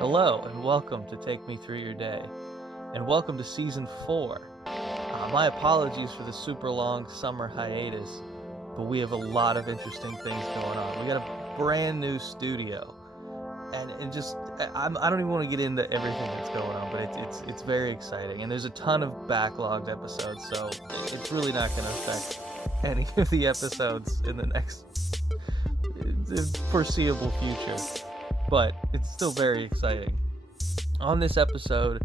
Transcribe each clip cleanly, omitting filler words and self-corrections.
Hello, and welcome to Take Me Through Your Day, and welcome to Season 4. My apologies for the super long summer hiatus, but we have a lot of interesting things going on. We got a brand new studio, and just I don't even want to get into everything that's going on, but it's very exciting, and there's a ton of backlogged episodes, so it's really not going to affect any of the episodes in the next foreseeable future. But it's still very exciting. On this episode,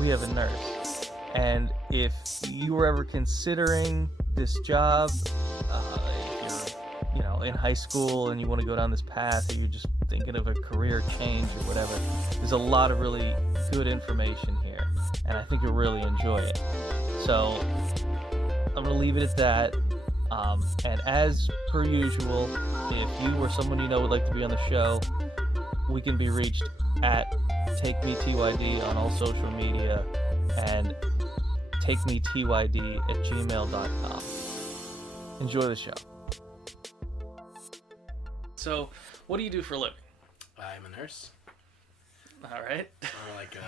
we have a nurse, and if you were ever considering this job, if you're, in high school and you want to go down this path, or you're just thinking of a career change or whatever, there's a lot of really good information here, and I think you'll really enjoy it. So I'm gonna leave it at that. And as per usual, if you or someone you know would like to be on the show, we can be reached at TakeMeTYD on all social media and TakeMeTYD@gmail.com. Enjoy the show. So, what do you do for a living? I'm a nurse. All right. Or like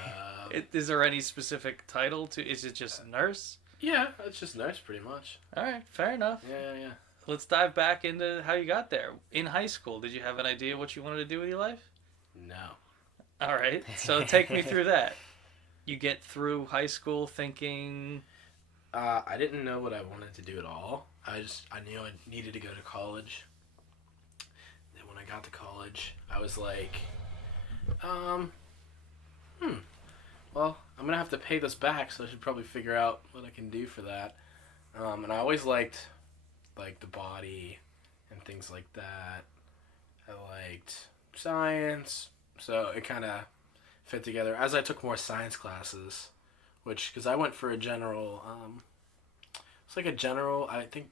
Is there any specific title to? Is it just nurse? Yeah, it's just nurse pretty much. All right, fair enough. Yeah. Let's dive back into how you got there. In high school, did you have an idea what you wanted to do with your life? No. All right, so take me through that. You get through high school thinking... I didn't know what I wanted to do at all. I knew I needed to go to college. Then when I got to college, I was like, well, I'm gonna have to pay this back, so I should probably figure out what I can do for that. And I always liked the body and things like that. I liked science, so it kind of fit together as I took more science classes, because I went for a general, it's like a general, I think,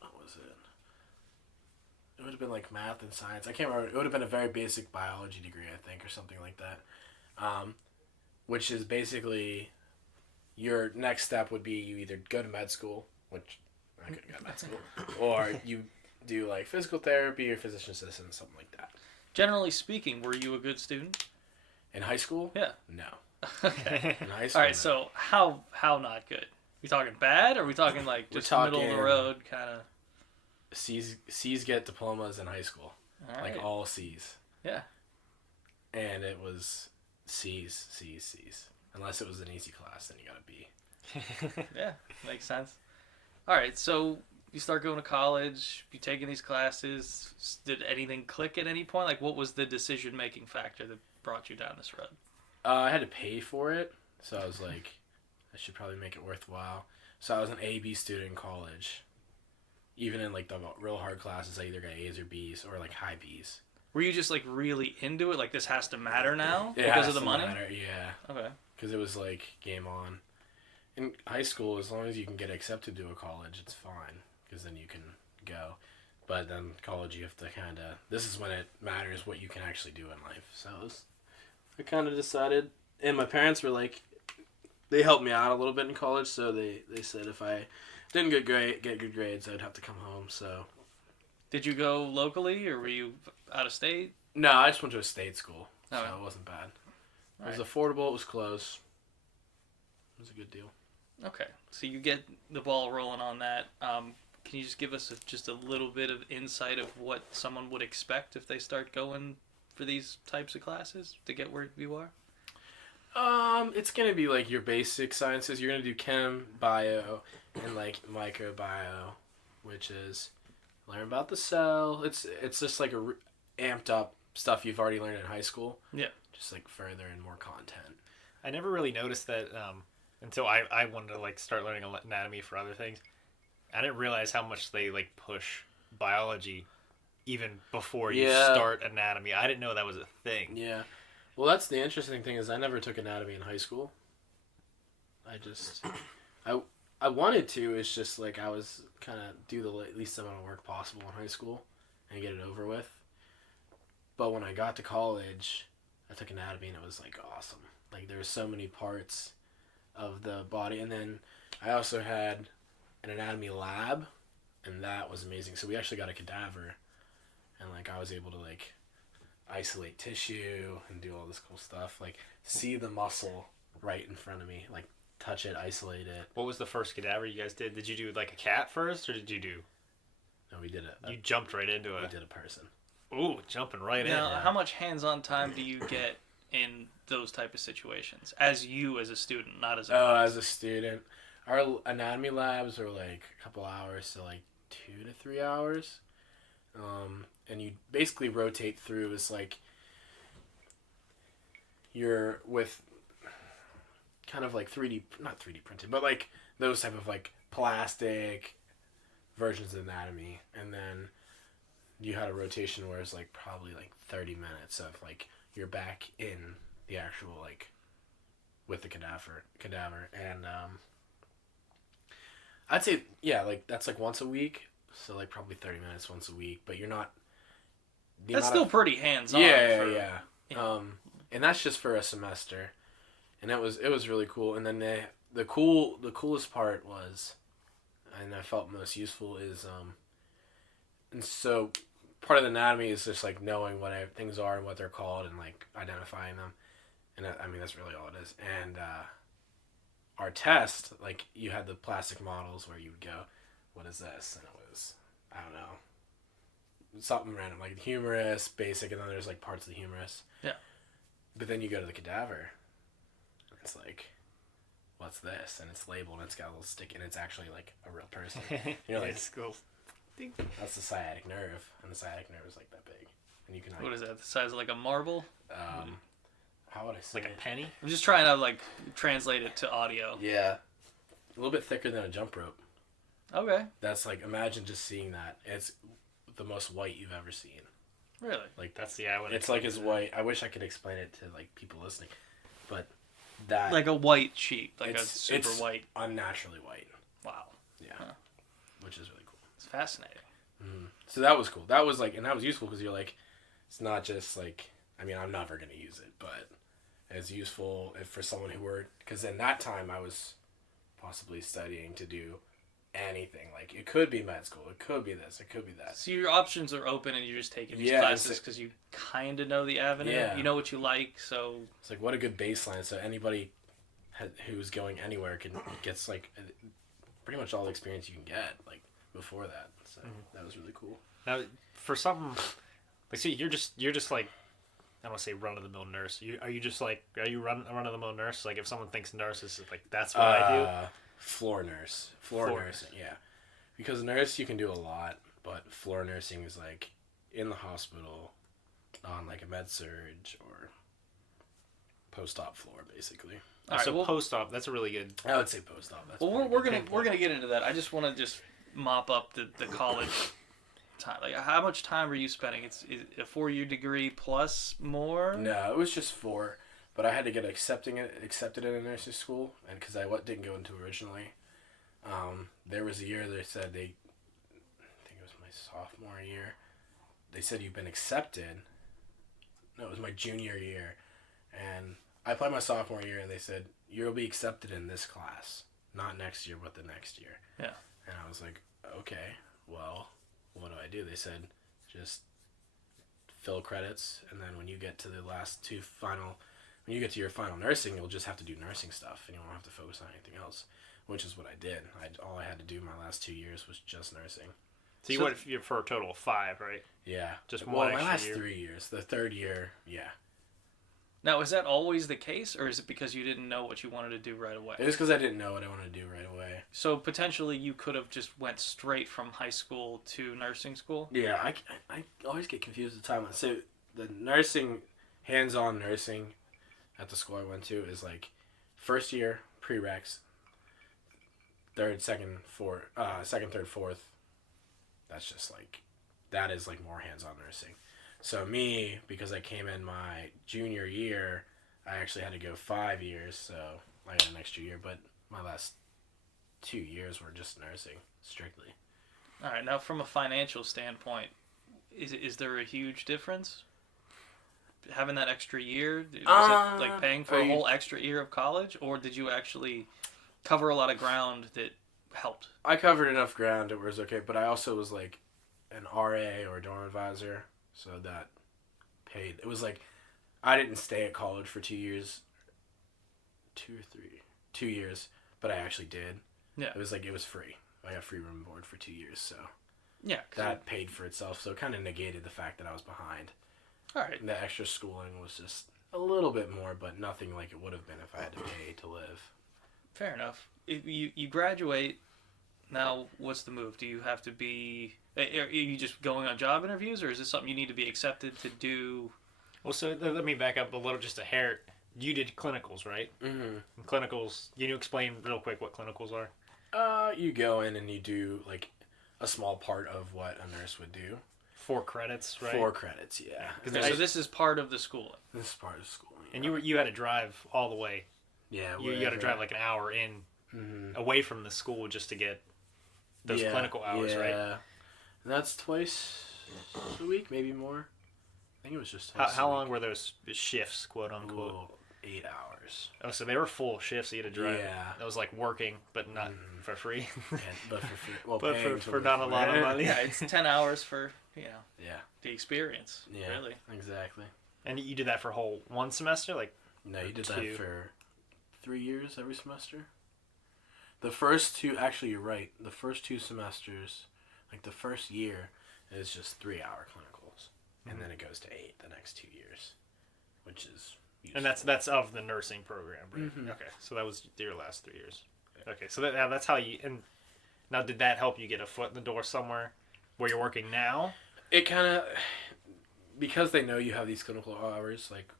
what was it? It would have been like math and science. I can't remember. It would have been a very basic biology degree, I think, or something like that, which is basically your next step would be you either go to med school, which I couldn't go to med school, or you do like physical therapy or physician assistant, something like that. Generally speaking, were you a good student? In high school? Yeah. No. Okay. In high school, all right, no. So how not good? We talking bad, or are we talking like just middle of the road kind of? C's get diplomas in high school. All right. Like all C's. Yeah. And it was C's. Unless it was an easy class, then you got a B. Yeah, makes sense. All right, so you start going to college, you taking these classes. Did anything click at any point? Like, what was the decision-making factor that brought you down this road? I had to pay for it, so I was like, I should probably make it worthwhile. So I was an A/B student in college. Even in like the real hard classes, I either got A's or B's or like high B's. Were you just like really into it? Like, this has to matter now It because has of the to money? matter, yeah. Okay. Because it was like game on. In high school, as long as you can get accepted to a college, it's fine. Because then you can go. But then college, you have to kind of... This is when it matters what you can actually do in life. So I kind of decided... And my parents were like... They helped me out a little bit in college. So they said if I didn't get good grades, I'd have to come home. So... Did you go locally, or were you out of state? No, I just went to a state school. So Okay. it wasn't bad. It was Right. affordable. It was close. It was a good deal. Okay, so you get the ball rolling on that. Can you just give us just a little bit of insight of what someone would expect if they start going for these types of classes to get where you are? It's gonna be like your basic sciences. You're gonna do chem, bio, and like microbiome, which is learn about the cell. It's just like amped up stuff you've already learned in high school. Yeah. Just like further and more content. I never really noticed that until I wanted to like start learning anatomy for other things. I didn't realize how much they like push biology even before you start anatomy. I didn't know that was a thing. Yeah. Well, that's the interesting thing is I never took anatomy in high school. I wanted to. It's just like I was kind of do the least amount of work possible in high school and get it over with. But when I got to college, I took anatomy and it was like awesome. Like there were so many parts of the body, and then I also had an anatomy lab, and that was amazing. So we actually got a cadaver, and like I was able to like isolate tissue and do all this cool stuff. Like, see the muscle right in front of me. Like, touch it, isolate it. What was the first cadaver you guys did? Did you do like a cat first, or did you do? No, we did it. You jumped right into it. We did a person. Ooh, jumping right in. Now, how much hands-on time do you get in those type of situations as a student, not as a class? As a student, our anatomy labs are like a couple hours, so like 2 to 3 hours. And you basically rotate through. It's like you're with kind of like not 3D printed, but like those type of like plastic versions of anatomy. And then you had a rotation where it's like probably like 30 minutes of like you're back in the actual like with the cadaver. And I'd say, yeah, like that's like once a week. So like probably 30 minutes once a week, but you're not. That's still pretty hands-on. Yeah. And that's just for a semester, and it was really cool. And then the coolest part was, and I felt most useful is and so part of the anatomy is just like knowing what things are and what they're called and like identifying them, and I mean that's really all it is. And our test, like you had the plastic models where you would go, what is this? And it was, I don't know, something random, like humerus, basic, and then there's like parts of the humerus. Yeah. But then you go to the cadaver, and it's like, what's this? And it's labeled, and it's got a little stick, and it's actually like a real person. You're like, cool. that's the sciatic nerve, and the sciatic nerve is like that big. And you can like, what is that, the size of like a marble? How would I say Like a penny? I'm just trying to like translate it to audio. Yeah. A little bit thicker than a jump rope. Okay. That's like, imagine just seeing that. It's the most white you've ever seen. Really? Like That's it's like as white. I wish I could explain it to like people listening, but that like a white sheet, like it's, a super it's white. unnaturally white. Wow. Yeah, which is really cool. It's fascinating. Mm-hmm. So that was cool. That was like, and that was useful because you're like, it's not just like, I mean, I'm never gonna use it, but it's useful if for someone who were, because in that time I was possibly studying to do anything. Like it could be med school, it could be this, it could be that. So your options are open, and you're just taking these classes because you kind of know the avenue. Yeah. You know what you like, so It's like what a good baseline. So anybody who's going anywhere gets like pretty much all the experience you can get like before that. So that was really cool. Now, for something like, see, you're just like, I don't want to say run of the mill nurse. Are you run of the mill nurse? Like if someone thinks nurse is like that's what I do. Floor nursing, yeah. Because nurse you can do a lot, but floor nursing is like in the hospital on like a med surge or post-op floor basically. all right, So well, post-op, that's a really good. I would say post-op. That's well, pretty good. we're gonna get into that. I just want to just mop up the college time. Like, how much time are you spending? Is a 4-year degree plus more? No, it was just 4, but I had to get accepted in a nursing school, and because I didn't go into originally. There was a year they said I think it was my sophomore year. They said you've been accepted. No, it was my junior year, and I applied my sophomore year, and they said you'll be accepted in this class, not next year, but the next year. Yeah. And I was like, okay, well, what do I do? They said, just fill credits, and then when you get to when you get to your final nursing, you'll just have to do nursing stuff, and you won't have to focus on anything else, which is what I did. All I had to do my last 2 years was just nursing. So you went for a total of 5, right? Yeah. Just well, one my extra last year. 3 years. The third year, yeah. Now, is that always the case, or is it because you didn't know what you wanted to do right away? It was because I didn't know what I wanted to do right away. So potentially you could have just went straight from high school to nursing school? Yeah, I always get confused with the timeline. So the nursing, hands-on nursing at the school I went to is like first year, prereqs, second, third, fourth. That's just like, that is like more hands-on nursing. So me, because I came in my junior year, I actually had to go 5 years, so I got an extra year, but my last 2 years were just nursing, strictly. All right, now from a financial standpoint, is there a huge difference? Having that extra year? Was it like paying for a whole extra year of college, or did you actually cover a lot of ground that helped? I covered enough ground, it was okay, but I also was like an RA or dorm advisor, so that paid. It was like, I didn't stay at college for 2 years. 2 or 3. 2 years, but I actually did. Yeah. It was like, it was free. I got free room and board for 2 years, so. Yeah. That paid for itself, so it kind of negated the fact that I was behind. All right. And the extra schooling was just a little bit more, but nothing like it would have been if I had to pay to live. Fair enough. You graduate. Now, what's the move? Do you have to be... Are you just going on job interviews, or is this something you need to be accepted to do? Well, so let me back up a little, just a hair. You did clinicals, right? Mm-hmm. Clinicals, can you explain real quick what clinicals are? You go in and you do, like, a small part of what a nurse would do. 4 credits, right? 4 credits, yeah. So this is part of the schooling. This is part of school. Yeah. And you had to drive all the way. Yeah. You had to drive like an hour away from the school just to get those clinical hours, right? Yeah. And that's twice a week, maybe more. I think it was just twice How a long week. were those shifts, quote unquote? Ooh, 8 hours. Oh, so they were full shifts you had to drive. Yeah. That was like working, but not for free. But for free. Well, but paying for not a lot of money. Yeah, it's 10 hours for, Yeah. the experience. Yeah. Really. Exactly. And you did that for a whole one semester? Like, No, you did 2. that for 3 years every semester. The first 2, actually, you're right. The first 2 semesters, like the first year, is just 3-hour clinicals, and then it goes to 8 the next 2 years, which is. Useful. and that's of the nursing program, right? Mhm. Okay, so that was your last 3 years. Okay, so that's how you. And now, did that help you get a foot in the door somewhere where you're working now? It kind of, because they know you have these clinical hours, like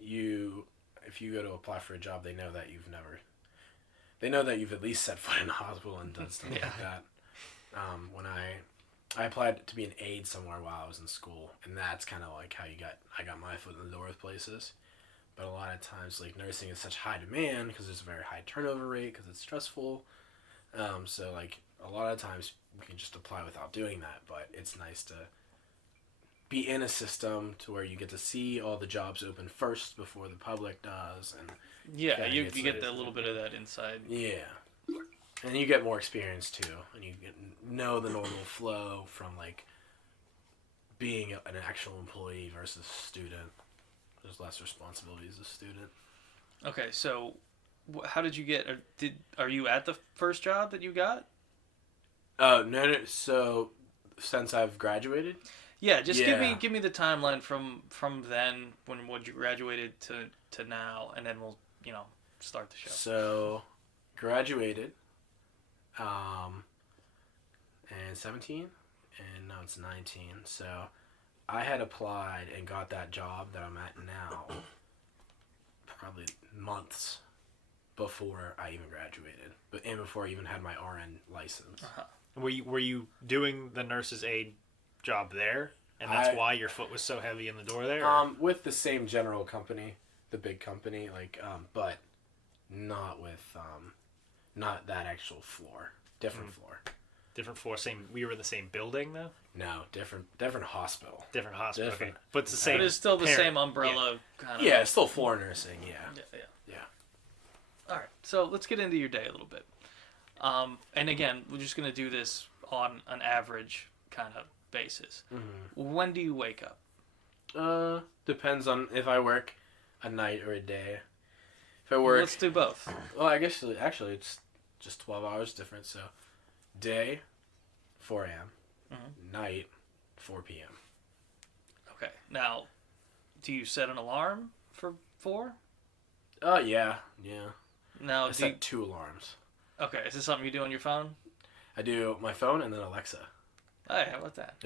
if you go to apply for a job, they know that they know that you've at least set foot in a hospital and done stuff like that. When I applied to be an aide somewhere while I was in school, and that's kind of like how I got my foot in the door with places. But a lot of times, like, nursing is such high demand because there's a very high turnover rate because it's stressful. So, like, a lot of times you can just apply without doing that, but it's nice to be in a system to where you get to see all the jobs open first before the public does. And Yeah, you get a little bit of that inside. yeah. And you get more experience, too. And you know the normal flow from, like, being an actual employee versus a student. There's less responsibility as a student. Okay, so how did you get? Are you at the first job that you got? Oh no! So since I've graduated. Yeah, just give me the timeline from then when you graduated to now, and then we'll start the show. So graduated, and 17, and now it's 19. So I had applied and got that job that I'm at now probably months before I even graduated, and before I even had my RN license. Uh-huh. Were you doing the nurse's aide job there, and that's why your foot was so heavy in the door there? With the same general company, the big company, like, but not with not that actual floor, different floor. Different floor, same. We were in the same building though. No, different hospital. Different hospital. Different. Okay. But it's the same. But it's still the parent. same umbrella kind of. Yeah, it's still floor nursing. Yeah. All right, so let's get into your day a little bit. And again, we're just gonna do this on an average kind of basis. Mm-hmm. When do you wake up? Depends on if I work a night or a day. If I work, Let's do both. Well, I guess actually it's just 12 hours difference. So, day, 4 a.m. Mm-hmm. Night, 4 p.m. Okay. Now, do you set an alarm for 4? Oh yeah. Now, I set 2 alarms. Okay, is this something you do on your phone? I do my phone and then Alexa. Hey, how about that?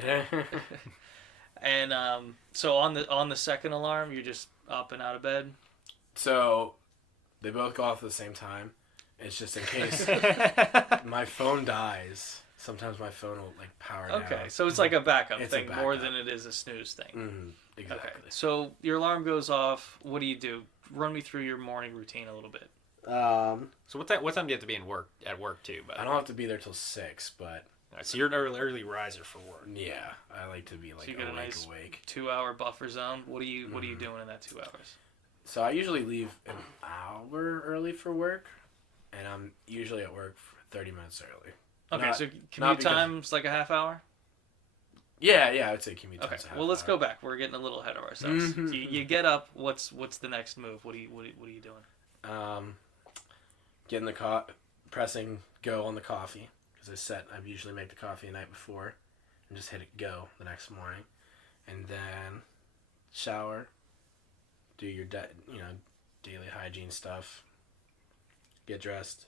And so on the second alarm, you're just up and out of bed? So, they both go off at the same time. It's just in case my phone dies. Sometimes my phone will like power down. Okay, so it's like a backup It's thing a backup. more than it is a snooze thing. Mm-hmm, exactly. Okay, so your alarm goes off. What do? Run me through your morning routine a little bit. So what time do you have to be at work too? But I don't have to be there till 6, but right, so you're an early riser for work. yeah, I like to be like So you get a nice awake. 2-hour buffer zone. What are you doing in that 2 hours? So I usually leave an hour early for work, and I'm usually at work for 30 minutes early. Okay, Not- so not commute because- time's like a half hour? Yeah, I would say commute Okay. time's a half Well, let's hour. go back. We're getting a little ahead of ourselves. Mhm. So you get up. What's the next move? What are you doing? Get in pressing go on the coffee, because I usually make the coffee the night before, and just hit it go the next morning, and then shower, do your daily hygiene stuff, get dressed,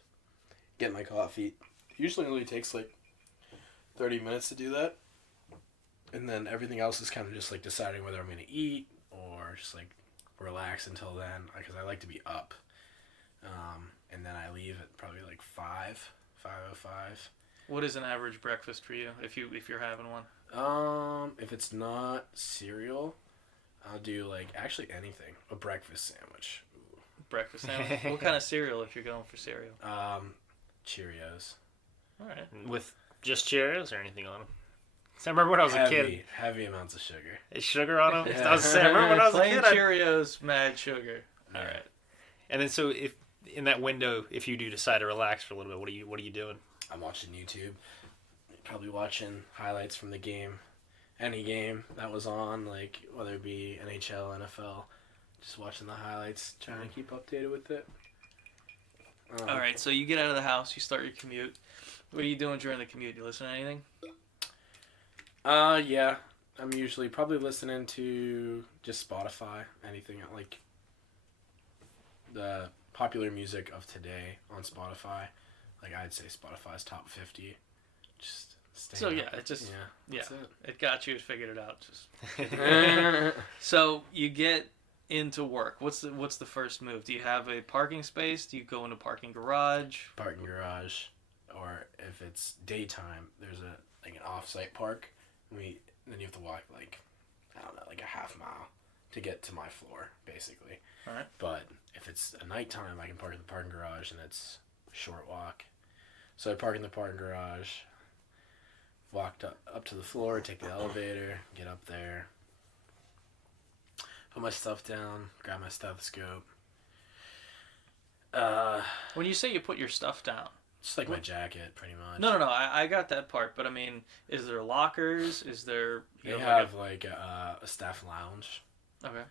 get my coffee. Usually only takes like 30 minutes to do that, and then everything else is kind of just like deciding whether I'm gonna eat or just like relax until then, because I like to be up. And then I leave at probably like 5:05. What is an average breakfast for you if you're having one? If it's not cereal, I'll do like actually anything. A breakfast sandwich. Ooh. Breakfast sandwich. What kind of cereal if you're going for cereal? Cheerios. All right. With just Cheerios or anything on them? I remember when I was a kid. Heavy amounts of sugar. Is sugar on them? Yeah. I was saying, remember when I was a Plain kid? Cheerios, mad sugar. All right. And then so if in that window, if you do decide to relax for a little bit, what are you doing? I'm watching YouTube. Probably watching highlights from the game. Any game that was on, like whether it be NHL, NFL. Just watching the highlights, trying to keep updated with it. All right, so you get out of the house, you start your commute. What are you doing during the commute? You listen to anything? Yeah. I'm usually probably listening to just Spotify, anything like the popular music of today on Spotify. Like I'd say Spotify's top 50. Just So yeah, it just that's it got you. It figured it out. Just it. so you get into work. What's the first move? Do you have a parking space? Do you go into parking garage? Parking garage, or if it's daytime, there's an off-site park. Then you have to walk like a half mile to get to my floor, basically. All right. But if it's a nighttime, I can park in the parking garage, and it's a short walk. So I park in the parking garage, walked up to the floor, take the elevator, get up there, put my stuff down, grab my stethoscope. When you say you put your stuff down, Just like my jacket, pretty much. no, I got that part, but I mean, is there lockers? Is there? They have like a staff lounge, Okay.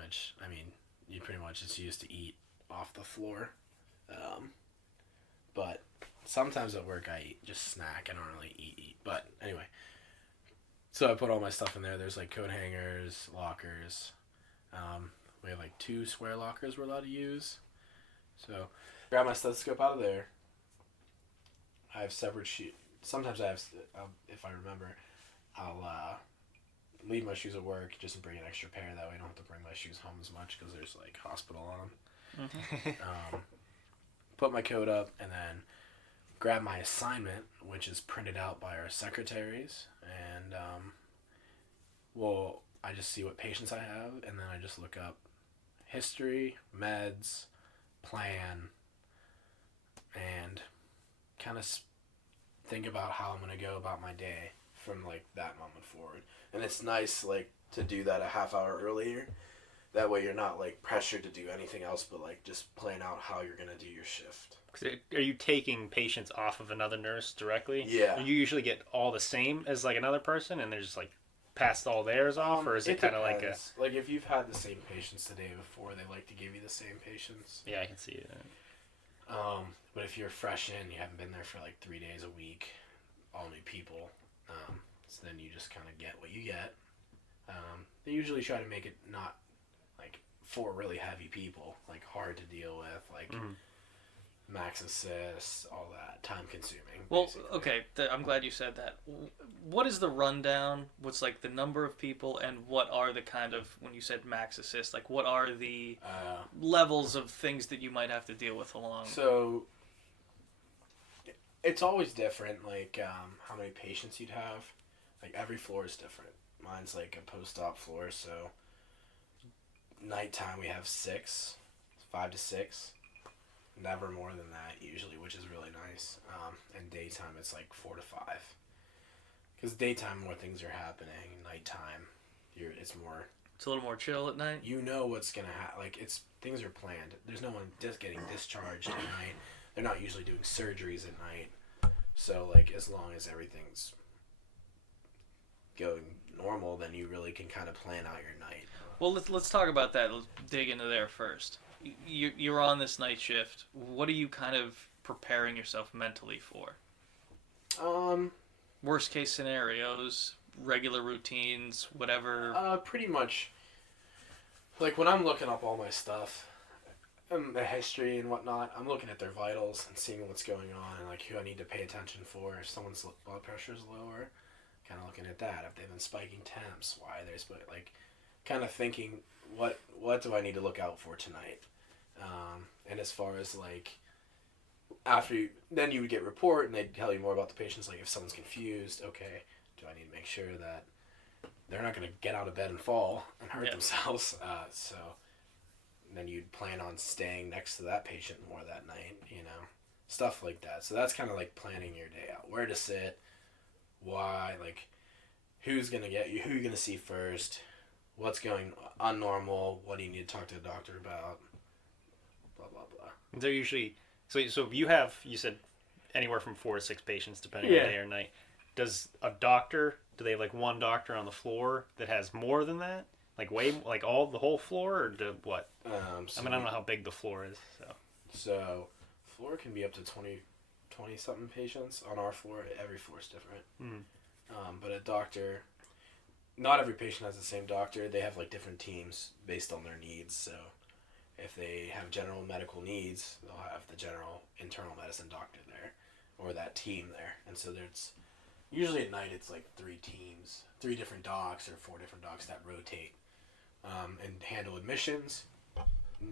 which I mean, you pretty much just used to eat off the floor. But sometimes at work I just snack. I don't really eat. But anyway, so I put all my stuff in there. There's like coat hangers, lockers. We have like 2 square lockers we're allowed to use. So grab my stethoscope out of there. I have separate shoes. Sometimes I have, if I remember, I'll leave my shoes at work just to bring an extra pair. That way I don't have to bring my shoes home as much because there's like hospital on them. Put my coat up and then grab my assignment, which is printed out by our secretaries. And, I just see what patients I have, and then I just look up history, meds, plan, and kind of think about how I'm going to go about my day from, like, that moment forward. And it's nice, like, to do that a half hour earlier. That way you're not, like, pressured to do anything else but, like, just plan out how you're going to do your shift. Are you taking patients off of another nurse directly? Yeah. You usually get all the same as, like, another person, and they're just, like, passed all theirs off? Or is it kind of like a... Like, if you've had the same patients the day before, they like to give you the same patients. Yeah, I can see it. But if you're fresh in, you haven't been there for, like, 3 days a week, all new people, so then you just kind of get what you get. They usually try to make it not, like, for really heavy people, like, hard to deal with, like, max assists, all that, time consuming. Well, basically. okay, I'm glad you said that. What is the rundown? What's like the number of people, and what are the kind of, when you said max assist, like what are the levels of things that you might have to deal with along? So it's always different, like how many patients you'd have. Like every floor is different. Mine's like a post-op floor, so nighttime we have 5 to 6. Never more than that usually, which is really nice. And daytime it's like 4 to 5. Because daytime more things are happening. Nighttime, it's a little more chill at night. You know what's gonna happen. Like things are planned. There's no one just getting discharged at night. They're not usually doing surgeries at night. So like as long as everything's going normal, then you really can kind of plan out your night. Well, let's talk about that. Let's dig into there first. You're on this night shift. What are you kind of preparing yourself mentally for? Worst case scenarios, regular routines, whatever. Pretty much. Like when I'm looking up all my stuff, and the history and whatnot, I'm looking at their vitals and seeing what's going on and like who I need to pay attention for. If someone's blood pressure is lower, kind of looking at that. If they've been spiking temps, why they're like, kind of thinking what do I need to look out for tonight. And as far as like then you would get report and they'd tell you more about the patients. Like if someone's confused, okay, do I need to make sure that they're not going to get out of bed and fall and hurt themselves? So then you'd plan on staying next to that patient more that night, stuff like that. So that's kind of like planning your day out, where to sit, why, like who's going to get you, who you're going to see first, what's going unnormal, what do you need to talk to the doctor about, blah, blah, blah. They're usually, so if you said anywhere from 4 to 6 patients depending on day or night. Do they have like one doctor on the floor that has more than that? Like the whole floor, or what? I don't know how big the floor is. So floor can be up to 20 something patients. On our floor, every floor is different. But a doctor, not every patient has the same doctor. They have like different teams based on their needs. So if they have general medical needs, they'll have the general internal medicine doctor there, or that team there. And so there's usually at night it's like 3 teams, 3 different docs or 4 different docs that rotate and handle admissions,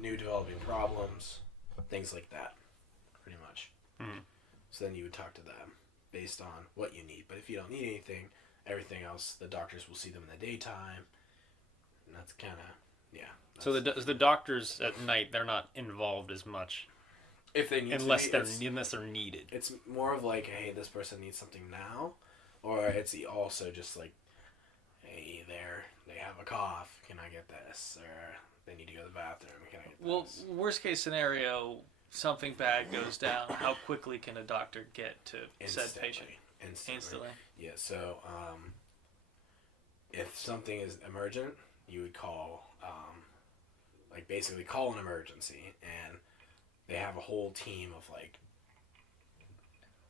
new developing problems, things like that, pretty much. So then you would talk to them based on what you need. But if you don't need anything, everything else, the doctors will see them in the daytime. And that's kind of, So the doctors at night, they're not involved as much. If they need unless they're needed. It's more of like, hey, this person needs something now, or it's also just like, hey, they have a cough, can I get this? Or they need to go to the bathroom, can I get this? Well, worst case scenario, something bad goes down. How quickly can a doctor get to said patient? Instantly. Yeah. So, if something is emergent, you would call, basically call an emergency, and they have a whole team of like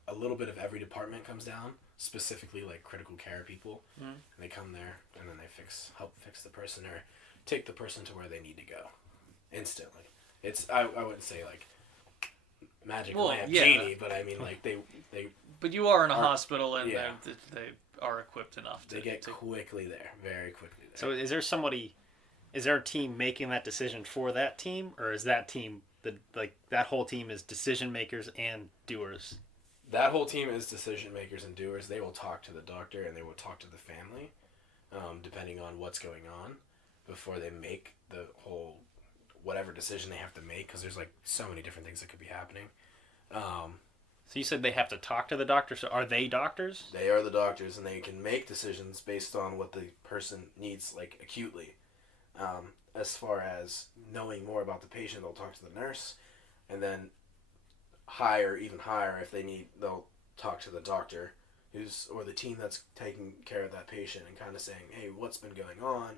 a little bit of every department comes down, specifically like critical care people, and they come there and then they help fix the person or take the person to where they need to go instantly. It's I wouldn't say like magic lamp genie, but I mean like they. But you are in a hospital, and they are equipped enough to. They get quickly there, very quickly there. So is there a team making that decision for that team, or is that team that whole team is decision makers and doers? That whole team is decision makers and doers. They will talk to the doctor and they will talk to the family, depending on what's going on, before they make the whole whatever decision they have to make, because there's like so many different things that could be happening. So you said they have to talk to the doctor. So are they doctors? They are the doctors, and they can make decisions based on what the person needs, like acutely. As far as knowing more about the patient, they'll talk to the nurse, and then even higher if they need, they'll talk to the doctor or the team that's taking care of that patient and kind of saying, hey, what's been going on,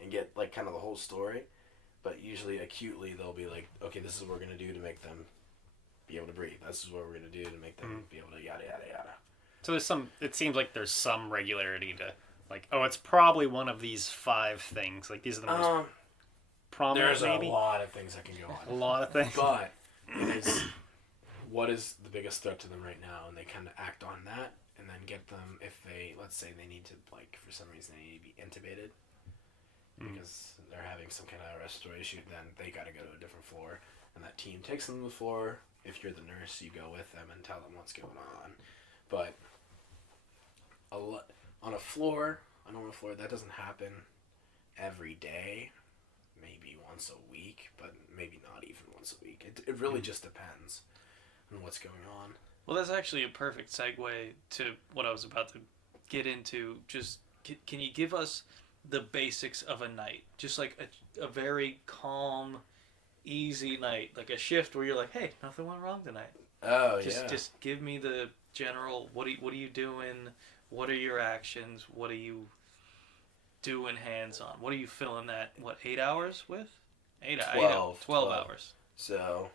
and get like kind of the whole story. But usually acutely they'll be like, okay, this is what we're going to do to make them be able to breathe. This is what we're going to do to make them be able to yada, yada, yada. So it seems like there's some regularity to, like, oh, it's probably one of these 5 things. Like, these are the most prominent, there's a lot of things that can go on. A lot of things. But it is, what is the biggest threat to them right now? And they kind of act on that and then get them, if they, let's say they need to, like, for some reason they need to be intubated because they're having some kind of respiratory issue, then they got to go to a different floor. And that team takes them to the floor. If you're the nurse, you go with them and tell them what's going on. But on a normal floor, that doesn't happen every day. Maybe once a week, but maybe not even once a week. It really just depends on what's going on. Well, that's actually a perfect segue to what I was about to get into. Just, can you give us the basics of a night? Just like a very calm, easy night. Like a shift where you're like, hey, nothing went wrong tonight. Oh, Just give me the general, what are you doing? what are your actions? What are you doing hands-on? What are you filling that, 8 hours with? 12 hours. So,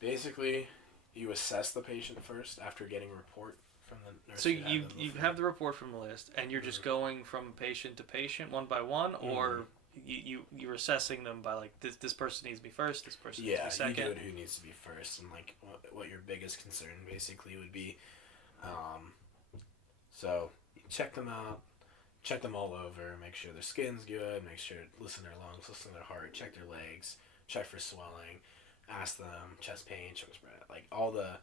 basically, you assess the patient first after getting a report from the nurse. So you have the report from the list, and you're just going from patient to patient, one by one, or you're assessing them by, like, this person needs to be first, this person needs to be second? Yeah, you do it who needs to be first, and, like, what your biggest concern basically would be. So, you check them out, check them all over, make sure their skin's good, listen to their lungs, listen to their heart, check their legs, check for swelling, ask them chest pain, chest spread, like all the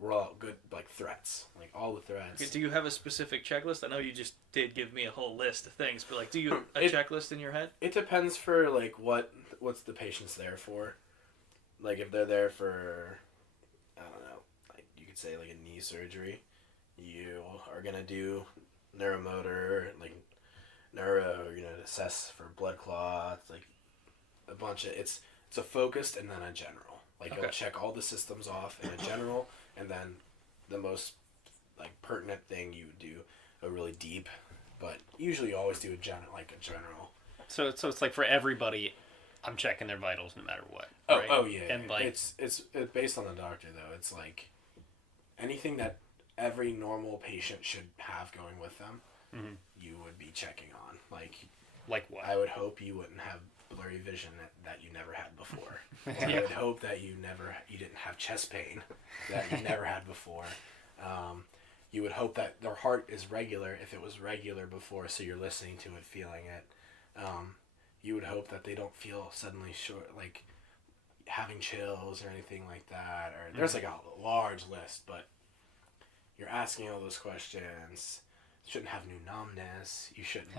raw good, like, threats, like all the threats. Okay, do you have a specific checklist? I know you just did give me a whole list of things, but, like, do you a checklist in your head? It depends for, like, what's the patient's there for. Like, if they're there for, I don't know, like, you could say, like, a knee surgery, you are gonna do neuromotor, like, you're gonna assess for blood clots, like, a bunch of, it's a focused and then a general. Like, you'll check all the systems off in a general, and then the most, like, pertinent thing you would do a really deep, but usually you always do a general. So it's like for everybody, I'm checking their vitals no matter what. Right? Oh yeah. And, like, it's based on the doctor, though. It's like anything that every normal patient should have going with them, you would be checking on. Like what? I would hope you wouldn't have blurry vision that you never had before. I would hope that you didn't have chest pain that you never had before. You would hope that their heart is regular if it was regular before, so you're listening to it, feeling it. You would hope that they don't feel suddenly short, like having chills or anything like that. Or there's like a large list, but you're asking all those questions. You shouldn't have new numbness. You shouldn't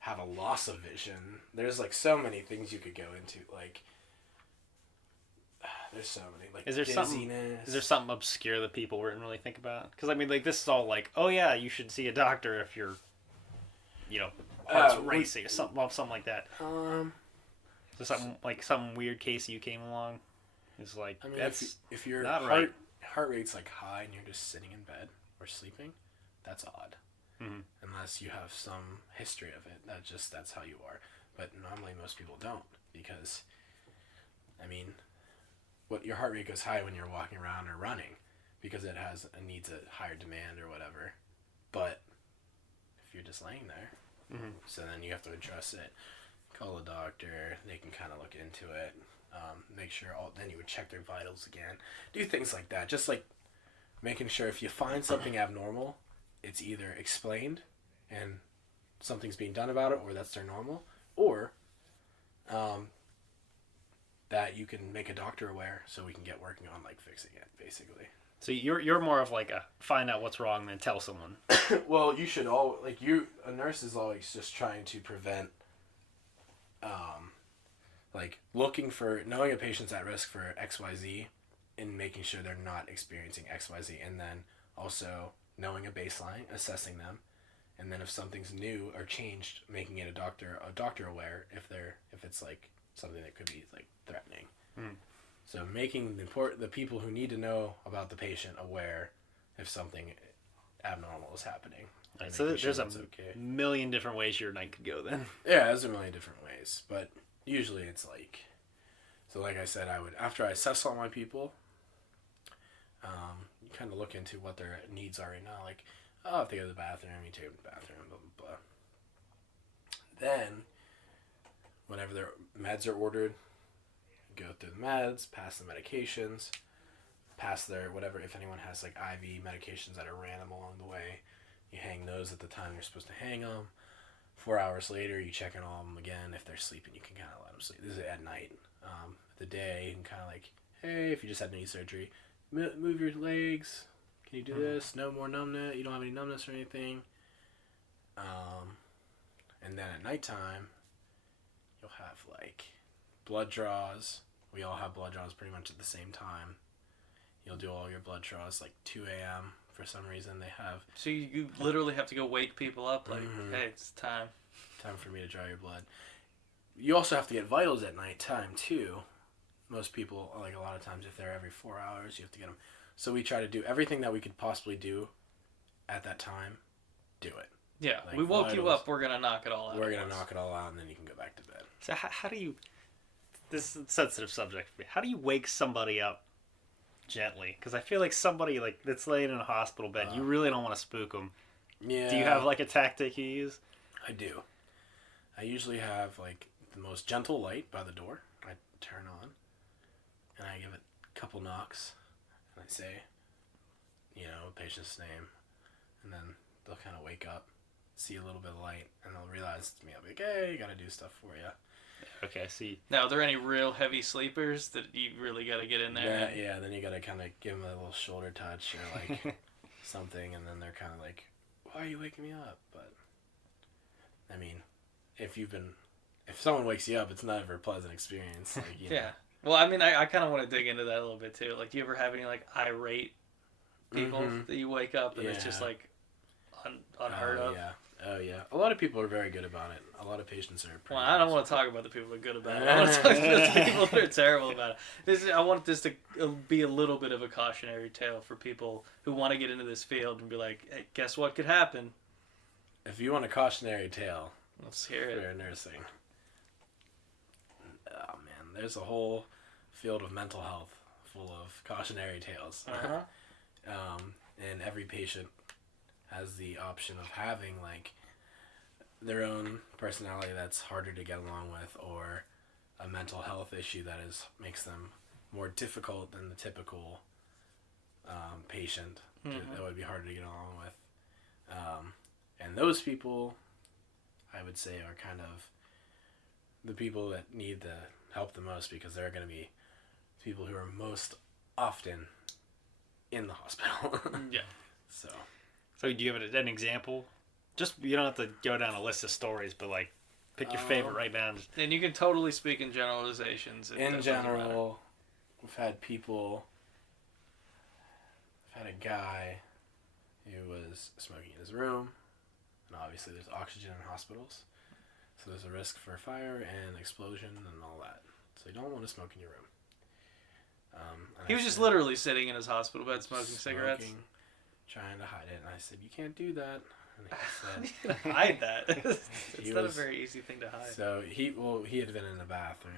have a loss of vision. There's, like, so many things you could go into. Like, there's so many. Like, is there dizziness. something obscure that people wouldn't really think about? Because, I mean, like, this is all like, oh yeah, you should see a doctor if you're, heart's racing or something like that. So some weird case you came along. It's like, I mean, that's if your not heart rate's, like, high and you're just sitting in bed or sleeping, that's odd. Unless you have some history of it, that's how you are. But normally most people don't, because, I mean, your heart rate goes high when you're walking around or running, because it needs a higher demand or whatever. But if you're just laying there, so then you have to address it, call a doctor, they can kind of look into it, make sure then you would check their vitals again, do things like that, just like making sure if you find something abnormal, it's either explained and something's being done about it, or that's their normal, or that you can make a doctor aware so we can get working on, like, fixing it, basically. So you're more of like a find out what's wrong than tell someone. Well, you should a nurse is always just trying to prevent, like, knowing a patient's at risk for XYZ and making sure they're not experiencing XYZ, and then also knowing a baseline, assessing them, and then if something's new or changed, making it a doctor aware if it's, like, something that could be, like, threatening. So making the people who need to know about the patient aware if something abnormal is happening. Right, so there's a million different ways your night could go then. Yeah, there's a million different ways, but usually it's like, so like I said, after I assess all my people, you kind of look into what their needs are right now. Like, if they go to the bathroom, you take them to the bathroom, blah, blah, blah. Then, whenever their meds are ordered, go through the meds, pass the medications, pass their whatever, if anyone has, like, IV medications that are random along the way, you hang those at the time you're supposed to hang them. 4 hours later, you check in on them again. If they're sleeping, you can kind of let them sleep. This is at night. The day, you can kind of, like, hey, if you just had knee surgery, move your legs. Can you do this? No more numbness. You don't have any numbness or anything. And then at nighttime, you'll have, like, blood draws. We all have blood draws pretty much at the same time. You'll do all your blood draws, like, 2 a.m. For some reason they have. So you literally have to go wake people up, like, hey, it's time. Time for me to draw your blood. You also have to get vitals at night time, too. Most people, like, a lot of times, if they're every 4 hours, you have to get them. So we try to do everything that we could possibly do at that time, do it. Yeah, Like, we woke you vitals, up. We're gonna knock it all out. We're going to knock it all out, and then you can go back to bed. So how do you... This is a sensitive subject for me. How do you wake somebody up gently? Because I feel like somebody like that's laying in a hospital bed, you really don't want to spook them. Yeah. Do you have like a tactic you use? I do. I usually have like the most gentle light by the door. I turn on, and I give it a couple knocks, and I say, a patient's name, and then they'll kind of wake up, see a little bit of light, and they'll realize it's me. I'll be like, hey, gotta do stuff for you. Okay, see. Now, are there any real heavy sleepers that you really got to get in there? Yeah, then you got to kind of give them a little shoulder touch or like something, and then they're kind of like, why are you waking me up? But, I mean, if someone wakes you up, it's never a pleasant experience. Like, Yeah. Well, I mean, I kind of want to dig into that a little bit too. Like, do you ever have any like irate people that you wake up and it's just like unheard of? Yeah. Oh, yeah. A lot of people are very good about it. A lot of patients are pretty Well, I don't want to talk about the people that are good about it. I want to talk about the people that are terrible about it. I want this to be a little bit of a cautionary tale for people who want to get into this field and be like, hey, guess what could happen? If you want a cautionary tale Let's hear it. for nursing, oh man, there's a whole field of mental health full of cautionary tales. And every patient has the option of having like their own personality that's harder to get along with, or a mental health issue that makes them more difficult than the typical patient that would be harder to get along with. And those people, I would say, are kind of the people that need the help the most, because they're going to be people who are most often in the hospital. Yeah. So do you have an example? Just, you don't have to go down a list of stories, but like pick your favorite right now. And you can totally speak in generalizations. In general, we've had people. I've had a guy who was smoking in his room, and obviously there's oxygen in hospitals, so there's a risk for fire and explosion and all that. So you don't want to smoke in your room. He was just literally sitting in his hospital bed smoking cigarettes. Trying to hide it, and I said, "You can't do that." And he said, hide that. It's not a very easy thing to hide. So he had been in the bathroom,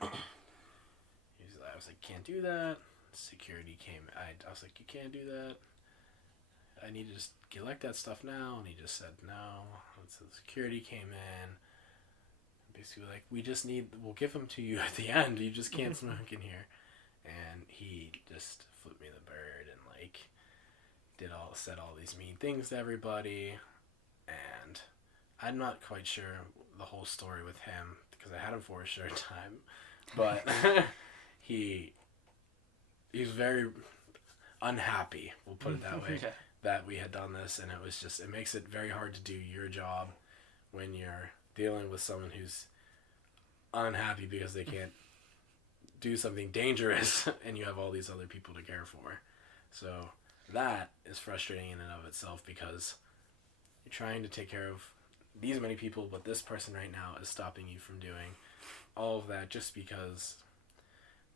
and I was like, "Can't do that." Security came. I was like, "You can't do that. I need to just collect that stuff now." And he just said no. And so security came in. Basically, like, we'll give them to you at the end. You just can't smoke in here. And he just flipped me the bird and like said all these mean things to everybody. And I'm not quite sure the whole story with him because I had him for a short time, but he was very unhappy, we'll put it that way, that we had done this. And it makes it very hard to do your job when you're dealing with someone who's unhappy because they can't do something dangerous and you have all these other people to care for. So that is frustrating in and of itself, because you're trying to take care of these many people, but this person right now is stopping you from doing all of that just because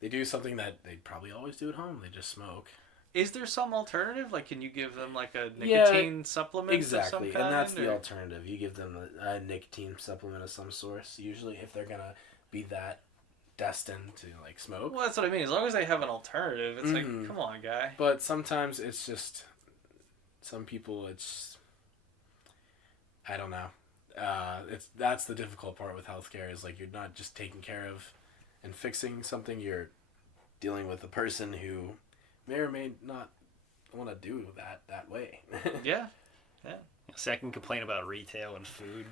they do something that they probably always do at home. They just smoke. Is there some alternative? Like, can you give them like a nicotine supplement? Exactly, of some kind, and that's the alternative. You give them a nicotine supplement of some source, usually, if they're gonna be that destined to like smoke. Well, that's what I mean. As long as they have an alternative, it's like, come on, guy. But sometimes it's just some people. I don't know. That's the difficult part with healthcare, is like you're not just taking care of and fixing something. You're dealing with a person who may or may not want to do that way. Yeah. So I can complain about retail and food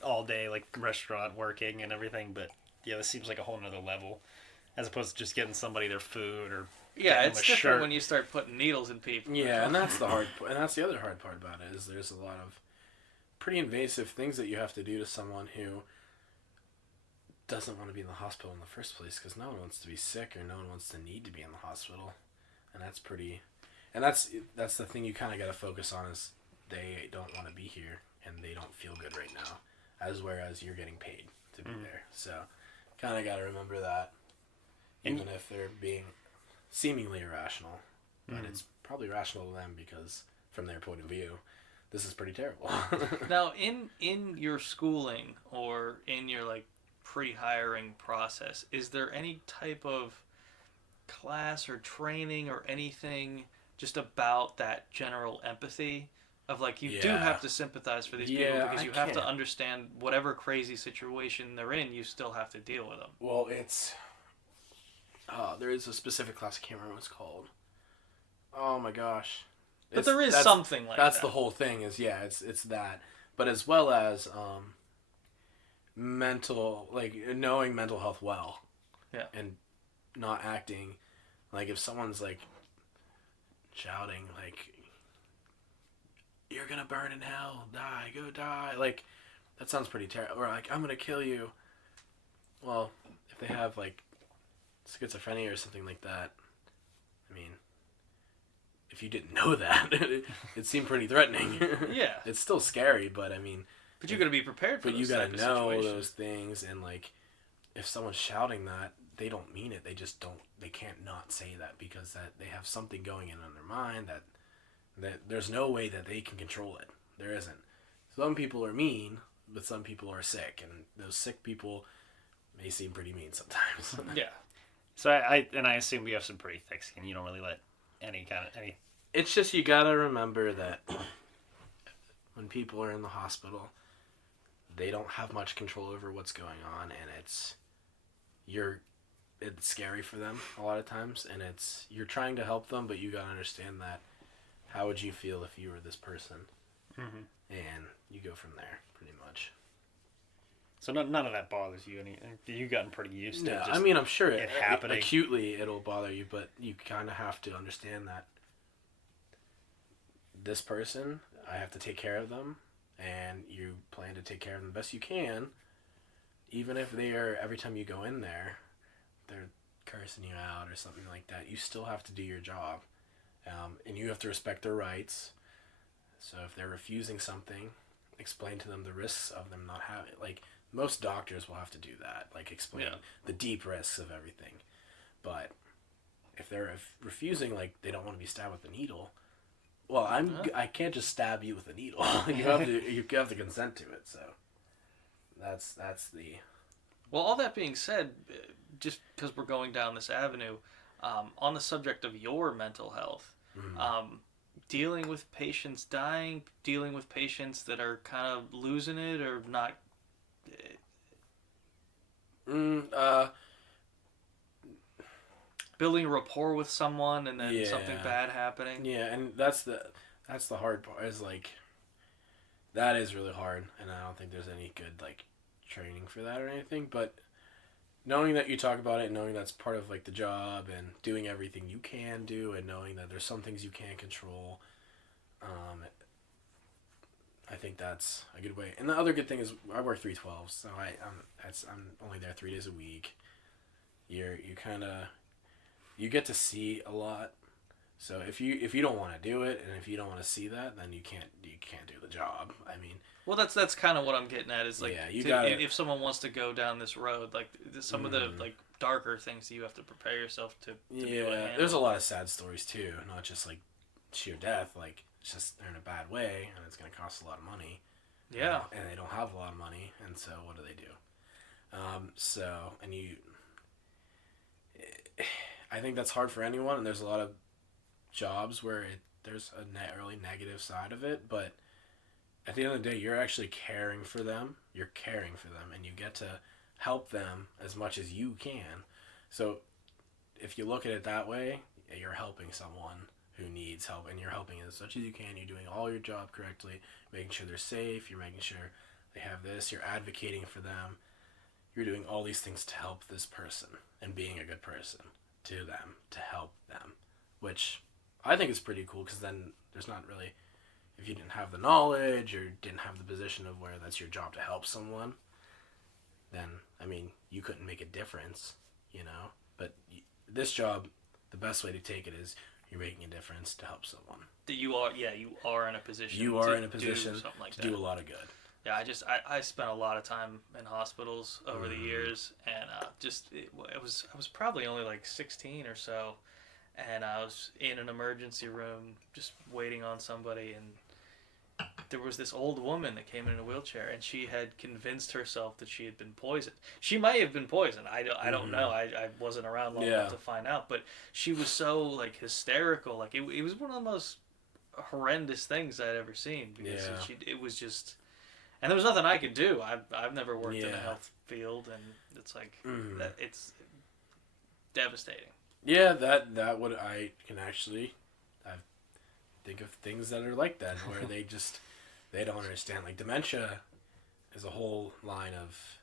all day, like restaurant working and everything, but yeah, this seems like a whole nother level, as opposed to just getting somebody their food or it's different when you start putting needles in people. Yeah, and that's the other hard part about it, is there's a lot of pretty invasive things that you have to do to someone who doesn't want to be in the hospital in the first place, because no one wants to be sick, or no one wants to need to be in the hospital, and that's the thing you kind of got to focus on, is they don't want to be here and they don't feel good right now, whereas you're getting paid to be there. So kind of got to remember that, even if they're being seemingly irrational, but it's probably rational to them, because from their point of view, this is pretty terrible. Now, in your schooling or in your like pre-hiring process, is there any type of class or training or anything just about that general empathy of like you do have to sympathize for these people because you have to understand whatever crazy situation they're in, you still have to deal with them. Well, it's there is a specific class, I can't remember what it's called. Oh my gosh. But there is something like that. That's the whole thing is it's that. But as well as mental, like knowing mental health well. Yeah. And not acting like if someone's like shouting like you're gonna burn in hell, go die, like that sounds pretty terrible, or like I'm gonna kill you. Well, if they have like schizophrenia or something like that, I mean, if you didn't know that, it seemed pretty threatening. Yeah, it's still scary, but I mean, but you got to be prepared for. But you got to know those things, and like if someone's shouting that, they don't mean it. They just don't. They can't not say that because that they have something going in their mind that there's no way that they can control it. There isn't. Some people are mean, but some people are sick, and those sick people may seem pretty mean sometimes. Yeah. So I assume you have some pretty thick skin. You don't really let any. It's just you gotta remember that when people are in the hospital, they don't have much control over what's going on, and it's scary for them a lot of times, and you're trying to help them, but you gotta understand that how would you feel if you were this person, and you go from there pretty much. So none of that bothers you. You've gotten pretty used to. Yeah, just I mean, I'm sure it happening. Acutely it'll bother you, but you kind of have to understand that this person, I have to take care of them, and you plan to take care of them the best you can, even if they are, every time you go in there, they're cursing you out or something like that. You still have to do your job, and you have to respect their rights. So if they're refusing something, explain to them the risks of them not having it. Like, most doctors will have to do that, like explain the deep risks of everything. But if they're refusing, like they don't want to be stabbed with a needle, well, I can't just stab you with a needle. you have to consent to it. So that's the. Well, all that being said, just because we're going down this avenue, on the subject of your mental health, dealing with patients dying, dealing with patients that are kind of losing it or not. Building rapport with someone and then something bad happening. Yeah, and that's the hard part. Is like that is really hard, and I don't think there's any good like training for that or anything. But knowing that you talk about it, knowing that's part of like the job, and doing everything you can do, and knowing that there's some things you can't control, I think that's a good way. And the other good thing is I work 3/12, so I'm only there 3 days a week. You get to see a lot. So if you don't want to do it, and if you don't want to see that, then you can't do the job. I mean, well, that's kind of what I'm getting at. Is like if someone wants to go down this road, like some of the like darker things that you have to prepare yourself to be able to handle. There's a lot of sad stories too, not just like sheer death. Like it's just they're in a bad way, and it's going to cost a lot of money. Yeah, and they don't have a lot of money, and so what do they do? I think that's hard for anyone, and there's a lot of jobs where there's a really negative side of it, but at the end of the day, you're actually caring for them. You're caring for them, and you get to help them as much as you can. So if you look at it that way, you're helping someone who needs help, and you're helping as much as you can. You're doing all your job correctly, making sure they're safe. You're making sure they have this. You're advocating for them. You're doing all these things to help this person and being a good person to them, to help them, which I think is pretty cool, because then there's not really, if you didn't have the knowledge or didn't have the position of where that's your job to help someone, then, I mean, you couldn't make a difference, but this job, the best way to take it is you're making a difference to help someone. You are in a position do something like that. Do a lot of good. Yeah, I spent a lot of time in hospitals over the years, and I was probably only like 16 or so, and I was in an emergency room just waiting on somebody, and there was this old woman that came in a wheelchair, and she had convinced herself that she had been poisoned. She might have been poisoned. I don't know. I wasn't around long enough to find out. But she was so like hysterical. Like it was one of the most horrendous things I'd ever seen, because it was just, and there was nothing I could do. I've never worked in the health field, and it's like that, it's devastating. Yeah, that would I think of things that are like that, where they don't understand. Like dementia is a whole line of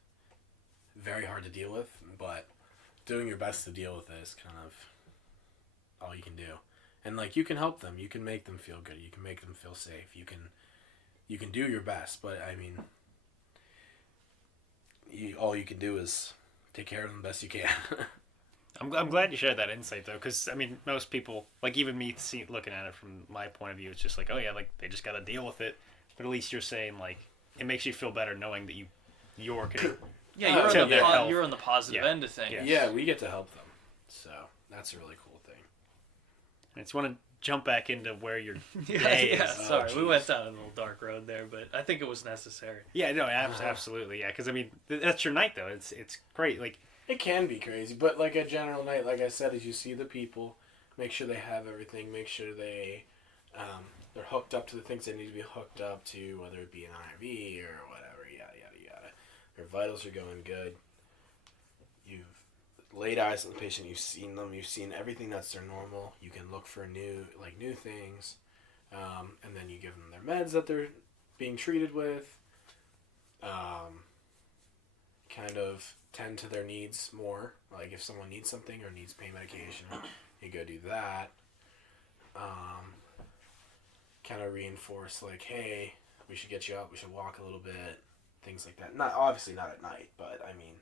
very hard to deal with, but doing your best to deal with it is kind of all you can do. And like you can help them, you can make them feel good, you can make them feel safe, you can do your best, but I mean, all you can do is take care of them the best you can. I'm glad you shared that insight though, because I mean, most people, like even me, looking at it from my point of view, it's just like, oh yeah, like they just got to deal with it. But at least you're saying like it makes you feel better knowing that you're getting you're on the positive end of things. Yeah, we get to help them, so that's a really cool thing. I just want to jump back into where your day is. Sorry, we went down a little dark road there, but I think it was necessary. Yeah, no, absolutely, yeah. Because I mean, that's your night though. It's great. Like it can be crazy, but like a general night, like I said, is you see the people, make sure they have everything, make sure they're hooked up to the things they need to be hooked up to, whether it be an IV or whatever, yada yada yada. Their vitals are going good. You've laid eyes on the patient, you've seen them, you've seen everything that's their normal. You can look for new things, and then you give them their meds that they're being treated with. Kind of tend to their needs more. Like if someone needs something or needs pain medication, you go do that. Kind of reinforce like, hey, we should get you up, we should walk a little bit, things like that. Obviously not at night, but I mean,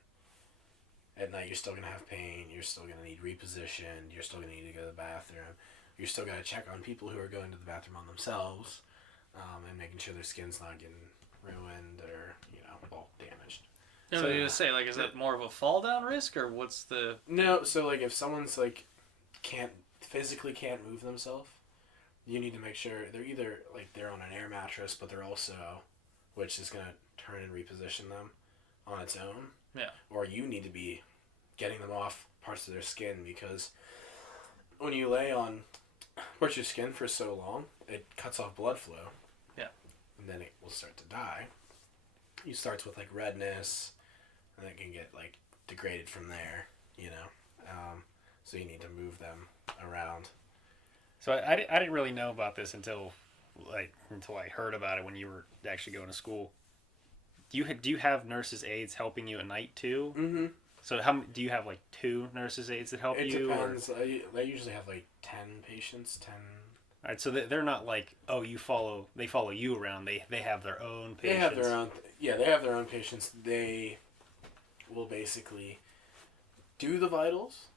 at night you're still going to have pain, you're still going to need repositioned, you're still going to need to go to the bathroom, you're still going to check on people who are going to the bathroom on themselves, and making sure their skin's not getting ruined or, damaged. No, so, you say, like, is that more of a fall down risk, or what's the... No, so, like, if someone's, like, physically can't move themselves, you need to make sure they're either, like, they're on an air mattress, but they're also, which is going to turn and reposition them on its own. Yeah. Or you need to be getting them off parts of their skin, because when you lay on parts of your skin for so long, it cuts off blood flow. Yeah. And then it will start to die. It starts with, like, redness, and it can get, like, degraded from there, so you need to move them around. So I didn't really know about this until I heard about it when you were actually going to school. Do you have nurses' aides helping you at night too? Mm-hmm. So do you have like 2 nurses' aides that help you? It depends. They usually have like 10 patients. 10. All right, so they're not like, oh, they follow you around. They have their own patients. They have their own. They have their own patients. They will basically do the vitals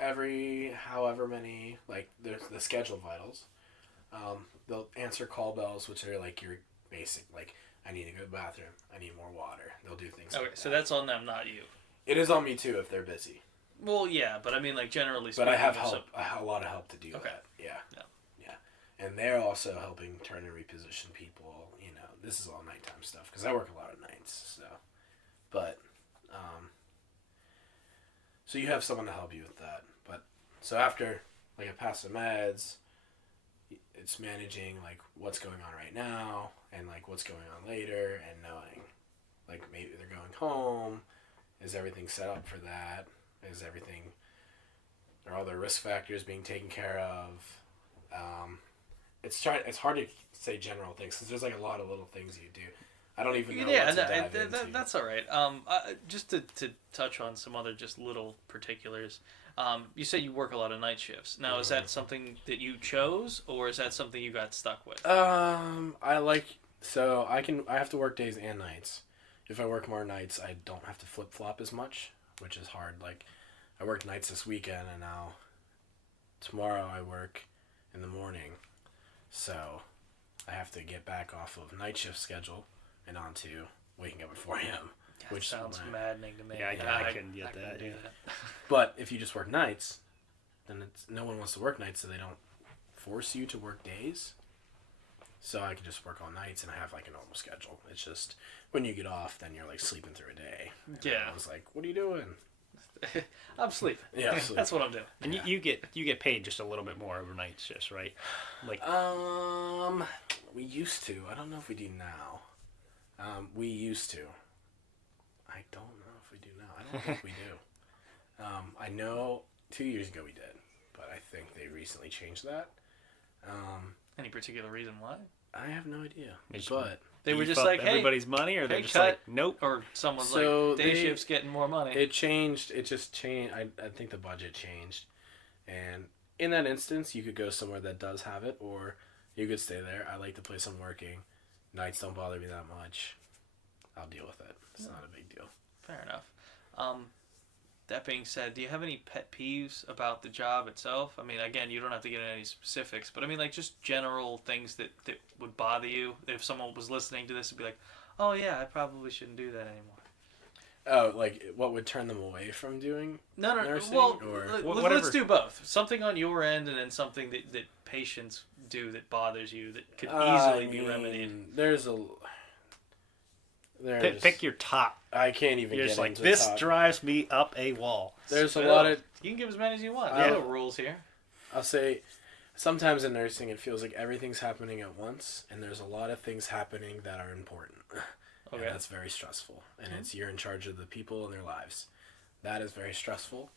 every however many, like the scheduled vitals. They'll answer call bells, which are like your basic, like, I need to go to the bathroom, I need more water. They'll do things like that. So that's on them, not you. It is on me too if they're busy. Well, yeah, but I mean, like, generally speaking. But I have help. I have a lot of help to do that. Yeah. And they're also helping turn and reposition people. This is all nighttime stuff because I work a lot of nights. So, but, so you have someone to help you with that. But so after, like, I pass the meds, it's managing like what's going on right now and like what's going on later, and knowing like maybe they're going home. Is everything set up for that? Are all their risk factors being taken care of? It's hard to say general things because there's like a lot of little things you do. I don't even know what to dive into. That's all right. Just to touch on some other just little particulars. You say you work a lot of night shifts. Now, is that something that you chose, or is that something you got stuck with? I have to work days and nights. If I work more nights, I don't have to flip-flop as much, which is hard. Like, I worked nights this weekend, and now tomorrow I work in the morning. So I have to get back off of night shift schedule and onto waking up at 4 a.m. Which sounds maddening to me. Yeah, I couldn't get that. But if you just work nights, then no one wants to work nights, so they don't force you to work days. So I can just work all nights and I have like a normal schedule. It's just when you get off, then you're like sleeping through a day. And I was like, "What are you doing?" I'm sleeping. Yeah, sleeping. That's what I'm doing. And you get paid just a little bit more overnight shifts, right? Like we used to. I don't know if we do now. We used to. I don't know if we do now. I don't think we do. I know 2 years ago we did, but I think they recently changed that. Any particular reason why? I have no idea. It's- But They were you just fuck like, hey, everybody's money, or they're hey, just cut. like, nope. Or someone's So like, day shift's getting more money. it changed. It just changed. I think the budget changed. And in that instance, you could go somewhere that does have it, or you could stay there. I like the place I'm working. Nights don't bother me that much. I'll deal with it. It's not a big deal. Fair enough. That being said, do you have any pet peeves about the job itself? I mean, again, you don't have to get into any specifics, but I mean, like, just general things that would bother you. If someone was listening to this and be like, oh, yeah, I probably shouldn't do that anymore. Oh, like what would turn them away from doing No. nursing? Well, or whatever. let's do both. Something on your end and then something that patients do that bothers you that could easily be remedied. There's Pick your top. I can't even You're get just like, into this top. drives me up a wall. There's Spill. a lot of. You can give as many as you want. Yeah. There's no rules here. I'll say, sometimes in nursing it feels like everything's happening at once, and there's a lot of things happening that are important. Okay. And that's very stressful. And it's you're in charge of the people and their lives. That is very stressful,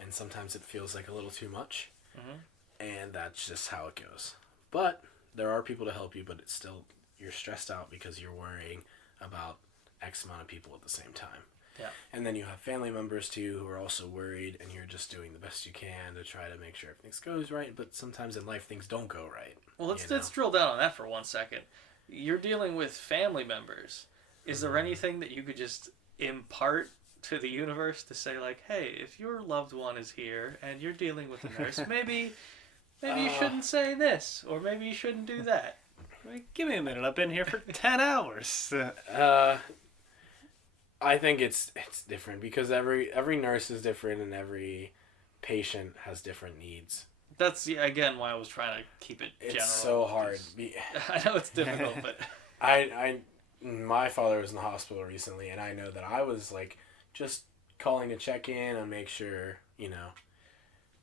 and sometimes it feels like a little too much. And that's just how it goes. But there are people to help you, but it's still, you're stressed out because you're worrying about X amount of people at the same time. Yeah. And then you have family members too who are also worried, and you're just doing the best you can to try to make sure everything goes right. But sometimes in life things don't go right. Well, let's drill down on that for 1 second. You're dealing with family members. Is there anything that you could just impart to the universe to say, like, hey, if your loved one is here and you're dealing with a nurse, maybe you shouldn't say this, or maybe you shouldn't do that. Like, give me a minute. I've been here for 10 hours. I think it's different because every nurse is different and every patient has different needs. That's, again, why I was trying to keep it general. It's so hard. I know it's difficult, but... My father was in the hospital recently, and I know that I was, like, just calling to check in and make sure,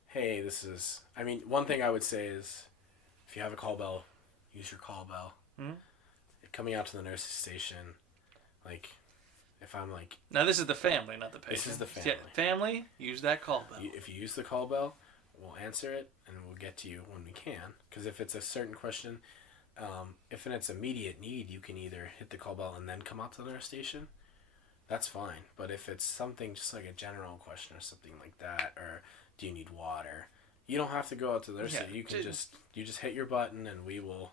hey, this is... I mean, one thing I would say is, if you have a call bell, use your call bell. Mm-hmm. Coming out to the nurse's station, like, if I'm, like... Now, this is the family, not the patient. This is the family. Yeah, family, use that call bell. If you use the call bell, we'll answer it, and we'll get to you when we can. Because if it's a certain question... if it's immediate need, you can either hit the call bell and then come out to the nurse station. That's fine. But if it's something just like a general question or something like that, or do you need water, you don't have to go out to the nurse station. You can just hit your button and we will.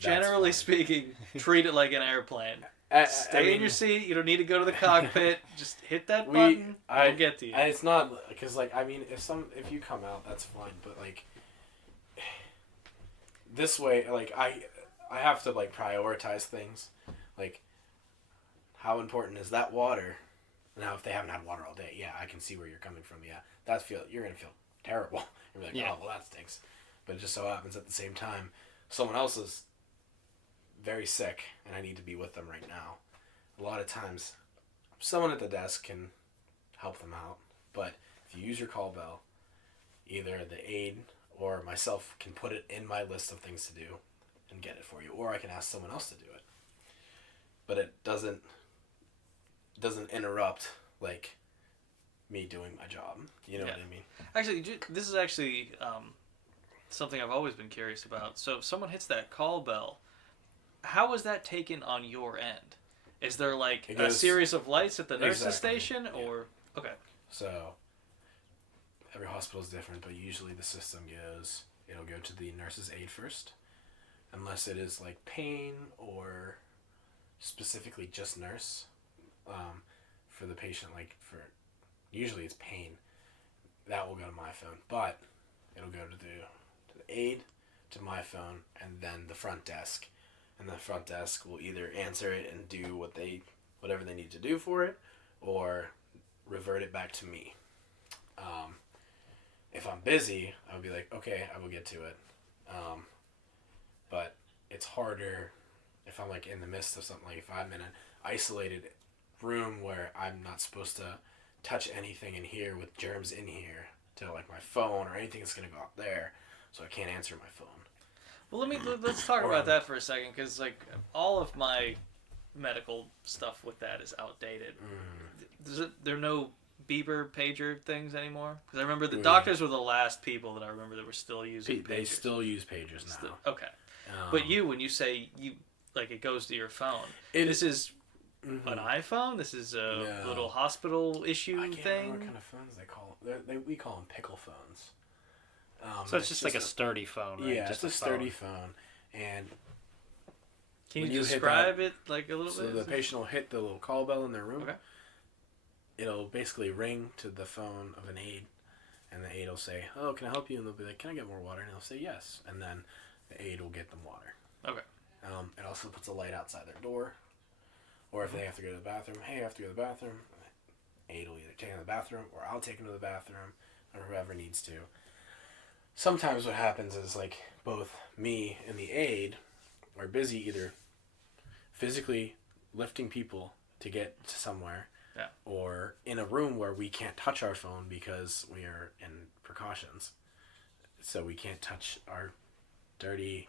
Generally speaking, treat it like an airplane. Stay in your seat. You don't need to go to the cockpit. Just hit that button. I'll get to you. It's not because if you come out, that's fine. But like. This way, like, I have to, like, prioritize things. Like, how important is that water? Now, if they haven't had water all day, yeah, I can see where you're coming from, yeah. You're going to feel terrible. You're like, yeah. Oh, well, that stinks. But it just so happens at the same time, someone else is very sick, and I need to be with them right now. A lot of times, someone at the desk can help them out. But if you use your call bell, either the aide... or myself can put it in my list of things to do and get it for you. Or I can ask someone else to do it. But it doesn't interrupt, like, me doing my job. You know what I mean? Actually, this is actually something I've always been curious about. So if someone hits that call bell, how is that taken on your end? Is there, like, a series of lights at the nurse's station? Yeah. Or okay. So... every hospital is different, but usually the system it'll go to the nurse's aide first, unless it is like pain or specifically just nurse for the patient. Usually it's pain, that will go to my phone, but it'll go to the aide, to my phone, and then the front desk, and the front desk will either answer it and do whatever they need to do for it, or revert it back to me. If I'm busy, I would be like, okay, I will get to it. But it's harder if I'm like in the midst of something, like if I'm in an isolated room where I'm not supposed to touch anything in here with germs in here to like my phone or anything that's going to go out there, so I can't answer my phone. Well, let's talk about that for a second, because like all of my medical stuff with that is outdated. There are no beeper pager things anymore? Because I remember the doctors were the last people that I remember that were still using pagers. They still use pagers now. Okay. But when you say like it goes to your phone, this is an iPhone? This is a little hospital issue I can't thing? remember what kind of phones they call them. We call them pickle phones. So it's just like a sturdy phone, right? Yeah, just it's a sturdy phone. And can you describe it like a little so bit? So the patient will hit the little call bell in their room. Okay. It'll basically ring to the phone of an aide, and the aide will say, "Oh, can I help you?" And they'll be like, "Can I get more water?" And they'll say yes, and then the aide will get them water. Okay. It also puts a light outside their door, or if they have to go to the bathroom, hey, I have to go to the bathroom. Aide will either take them to the bathroom, or I'll take them to the bathroom, or whoever needs to. Sometimes what happens is like both me and the aide are busy either physically lifting people to get to somewhere, or in a room where we can't touch our phone because we are in precautions, so we can't touch our dirty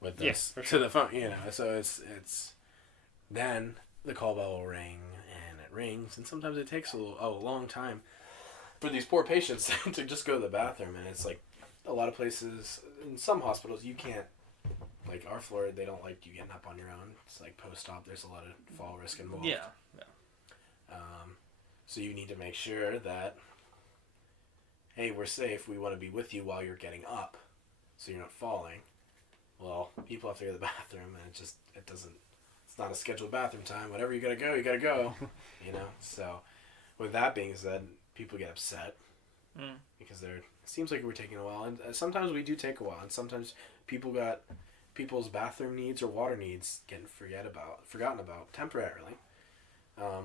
with this to the phone, So it's then the call bell will ring and it rings, and sometimes it takes a long time for these poor patients to just go to the bathroom, and it's like a lot of places in some hospitals you can't, like our floor, they don't like you getting up on your own. It's like post-op, there's a lot of fall risk involved. Yeah. So you need to make sure that, hey, we're safe, we want to be with you while you're getting up so you're not falling. Well, people have to go to the bathroom, and it's not a scheduled bathroom time. Whatever you gotta go, So with that being said, people get upset because it seems like we're taking a while, and sometimes we do take a while, and sometimes people's bathroom needs or water needs getting forgotten about temporarily. I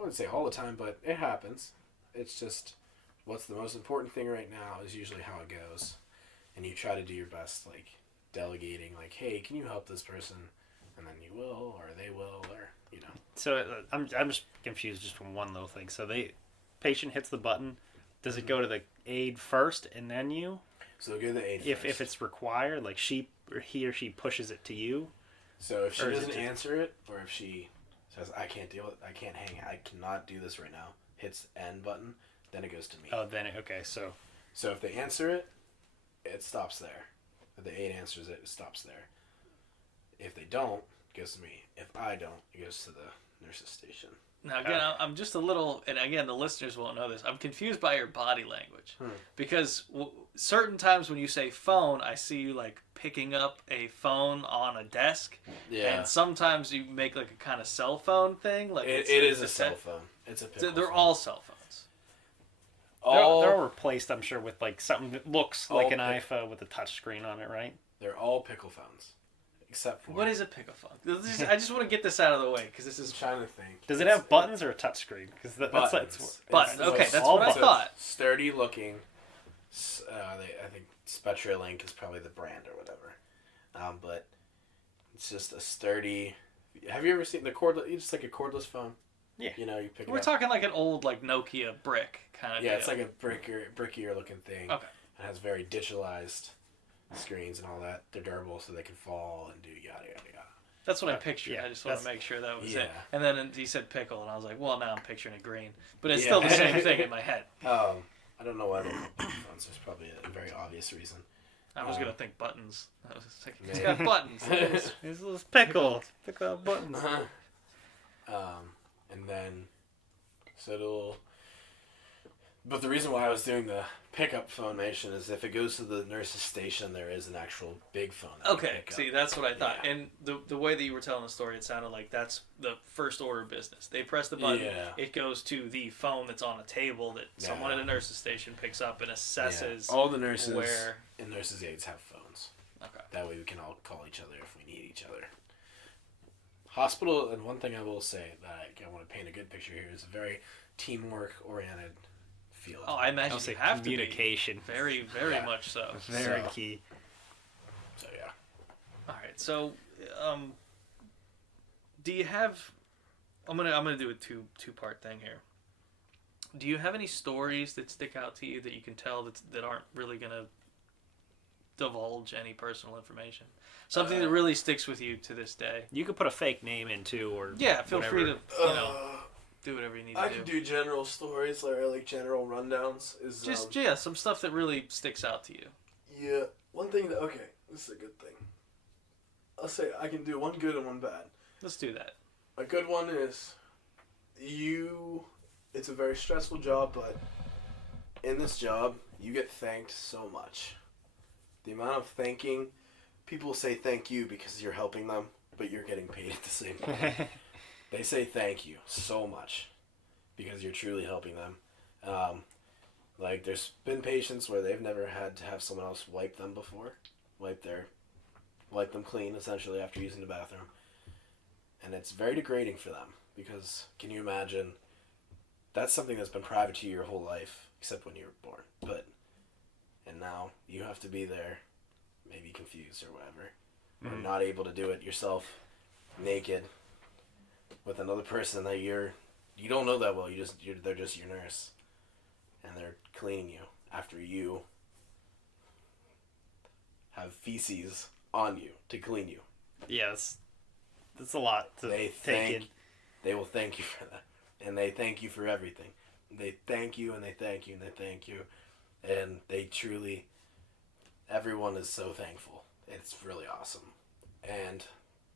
wouldn't say all the time, but it happens. It's just what's the most important thing right now is usually how it goes, and you try to do your best, like delegating, like, hey, can you help this person, and then you will, or they will, or So I'm just confused just from one little thing. So patient hits the button. Does it go to the aide first and then you? So go to the aide if first. If it's required, like he or she pushes it to you. So if she doesn't answer it, or if she says, I can't deal with it, I can't hang it, I cannot do this right now, hits the end button, then it goes to me. Oh, okay, so if they answer it, it stops there. If the aide answers it, it stops there. If they don't, it goes to me. If I don't, it goes to the nurse's station. Now, again, I'm just a little, and again, the listeners won't know this. I'm confused by your body language. Because certain times when you say phone, I see you, like, picking up a phone on a desk. Yeah. And sometimes you make, like, a kind of cell phone thing. Like it is a cell phone. It's a pickle They're phone. all cell phones. They're replaced, I'm sure, with, like, something that looks like an iPhone with a touch screen on it, right? They're all pickle phones. Except for... What is a pickle phone? I just want to get this out of the way, because this is... I'm trying to think. Does it have buttons or a touch screen? Because buttons. Buttons. Okay, that's what I thought. Sturdy looking. I think SpectraLink is probably the brand or whatever. But it's just a sturdy... Have you ever seen the cordless... It's like a cordless phone. Yeah. You pick it up. We're talking like an old, like, Nokia brick kind of deal. Yeah, it's like a brickier looking thing. Okay. It has very digitalized screens and all that. They're durable, so they can fall and do yada yada yada. That's what I pictured. Yeah, I just want to make sure that was it. And then he said pickle, and I was like, well, now I'm picturing a green, but it's still the same thing in my head. I don't know why they call phones. There's probably a very obvious reason. I was gonna think buttons. I was thinking it's got buttons. It's little pickle buttons. And then but the reason why I was doing the pickup phonation is if it goes to the nurse's station, there is an actual big phone. Okay, see, that's what I thought. Yeah. And the way that you were telling the story, it sounded like that's the first order of business. They press the button, it goes to the phone that's on a table that someone at a nurse's station picks up and assesses. All the nurses and nurses' aides have phones. Okay. That way we can all call each other if we need each other. Hospital, and one thing I will say that I want to paint a good picture here, is a very teamwork-oriented field. Oh, I imagine I'll say you have communication. to be. Very, very Yeah. much so. Very key. So yeah. All right. So, do you have? I'm gonna do a two-part thing here. Do you have any stories that stick out to you that you can tell that aren't really gonna divulge any personal information? Something that really sticks with you to this day. You could put a fake name in too, or Yeah, feel whatever. free to do whatever you need to I do. can do general stories, like general rundowns. Is Just some stuff that really sticks out to you. yeah. One thing that this is a good thing. I'll say I can do one good and one bad. Let's do that. A good one is it's a very stressful job, but in this job, you get thanked so much. The amount of thanking, people say thank you because you're helping them, but you're getting paid at the same time. They say thank you so much because you're truly helping them. Like there's been patients where they've never had to have someone else wipe them before, wipe them clean essentially after using the bathroom. And it's very degrading for them because can you imagine that's something that's been private to you your whole life except when you were born. And now you have to be there, maybe confused or whatever, or not able to do it yourself, naked, with another person that you don't know that well. They're just your nurse, and they're cleaning you after you have feces on you to clean you. Yeah, that's a lot to take in. They will thank you for that, and they thank you for everything. They thank you, and they thank you, and they thank you, and they truly. Everyone is so thankful. It's really awesome, and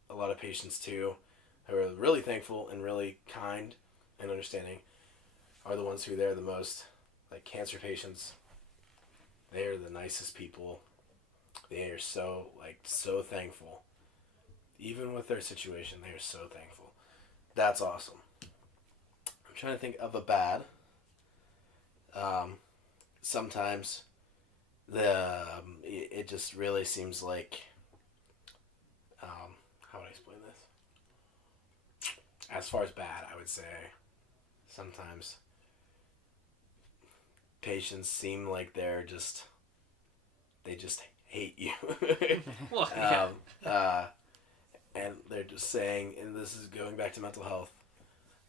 a lot of patients too, who are really thankful and really kind and understanding, are the ones who they're the most. Like cancer patients, they are the nicest people. They are so thankful. Even with their situation, they are so thankful. That's awesome. I'm trying to think of a bad. Sometimes it just really seems like how would I explain this? As far as bad, I would say sometimes patients seem like they just hate you. Well, And they're just saying, and this is going back to mental health,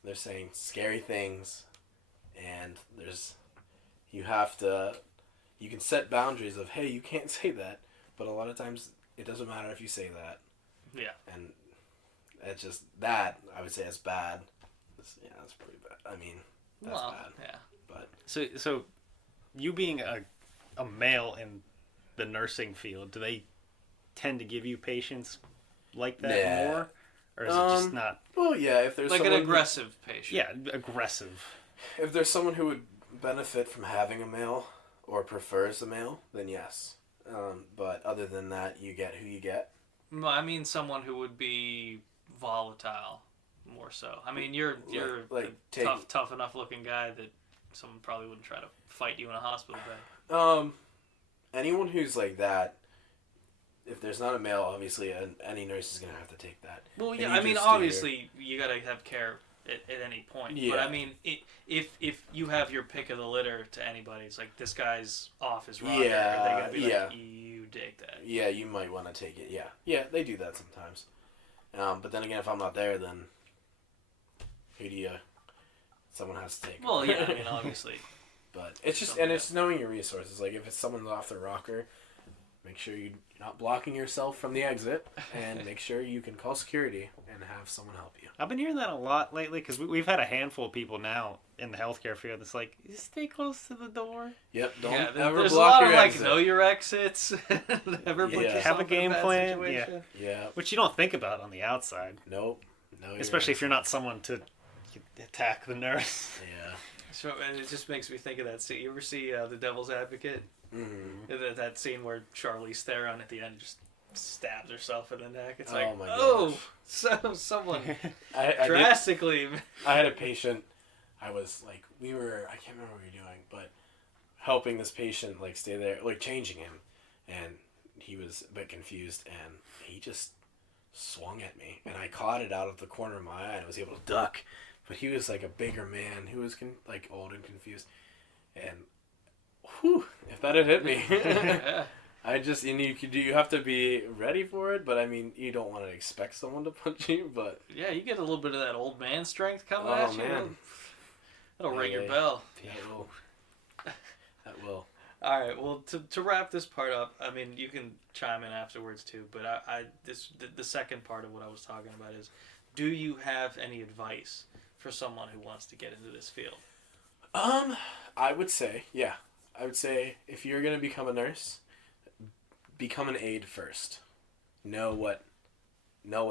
they're saying scary things, and you can set boundaries of, hey, you can't say that, but a lot of times it doesn't matter if you say that. Yeah. And it's just that, I would say, is bad. That's pretty bad. I mean, that's bad. Yeah. But So you being a male in the nursing field, do they tend to give you patients like that more? Or is it just not? Well, yeah, if there's Like an someone aggressive patient. Yeah, aggressive. if there's someone who would benefit from having a male or prefers a male, then yes. But other than that, you get who you get. Well, I mean someone who would be volatile more so. I mean, you're a tough enough looking guy that someone probably wouldn't try to fight you in a hospital bed. Anyone who's like that, if there's not a male, obviously any nurse is going to have to take that. Well, yeah, And you I mean, just obviously, you got to have care at any point. Yeah. But, I mean, if you have your pick of the litter to anybody, it's like, this guy's off his rocker. Yeah, Are they going to be yeah. like, you dig that? Yeah, you might want to take it. Yeah. Yeah, they do that sometimes. But then again, if I'm not there, then someone has to take it. Well, yeah, I mean, obviously. But it's just, and it's knowing your resources. Like, if it's someone off the rocker, make sure you're not blocking yourself from the exit, and make sure you can call security and have someone help you. I've been hearing that a lot lately because we've had a handful of people now in the healthcare field that's like, stay close to the door. Yep, don't Yeah, ever there's block a lot your of, exit. know your exits. Never put Yeah. yourself Have a in game bad plan. situation. Yeah. Which you don't think about on the outside. Nope. No. Especially if you're not someone to attack the nurse. Yeah. So, and it just makes me think of that scene. You ever see The Devil's Advocate? Mm-hmm. That scene where Charlize Theron at the end just stabs herself in the neck. It's Oh like, my oh, so someone I drastically. I had a patient. I was like, I can't remember what we were doing, but helping this patient stay there, changing him, and he was a bit confused, and he just swung at me, and I caught it out of the corner of my eye and was able to duck. But he was a bigger man who was old and confused, And whew, if that had hit me. Yeah. You have to be ready for it, but I mean, you don't want to expect someone to punch you, but... Yeah, you get a little bit of that old man strength coming Oh, at you. man. That'll ring your Yeah. bell. That will. All right. Well, to wrap this part up, I mean, you can chime in afterwards too. But the second part of what I was talking about is, do you have any advice for someone who wants to get into this field? I would say, yeah. I would say if you're gonna become a nurse, become an aide first. Know what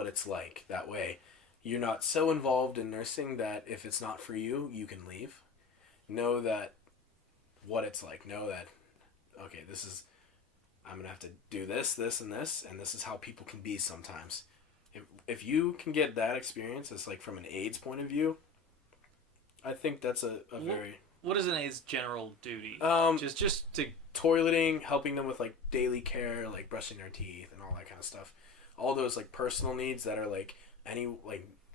it's like. That way, you're not so involved in nursing that if it's not for you, you can leave. Know that what it's like. Know that, okay, I'm gonna have to do this, this, and this is how people can be sometimes. If you can get that experience, it's like from an aide's point of view, I think that's a very... What is an aide's general duty? Just to... Toileting, helping them with like daily care, like brushing their teeth and all that kind of stuff. All those like personal needs that are like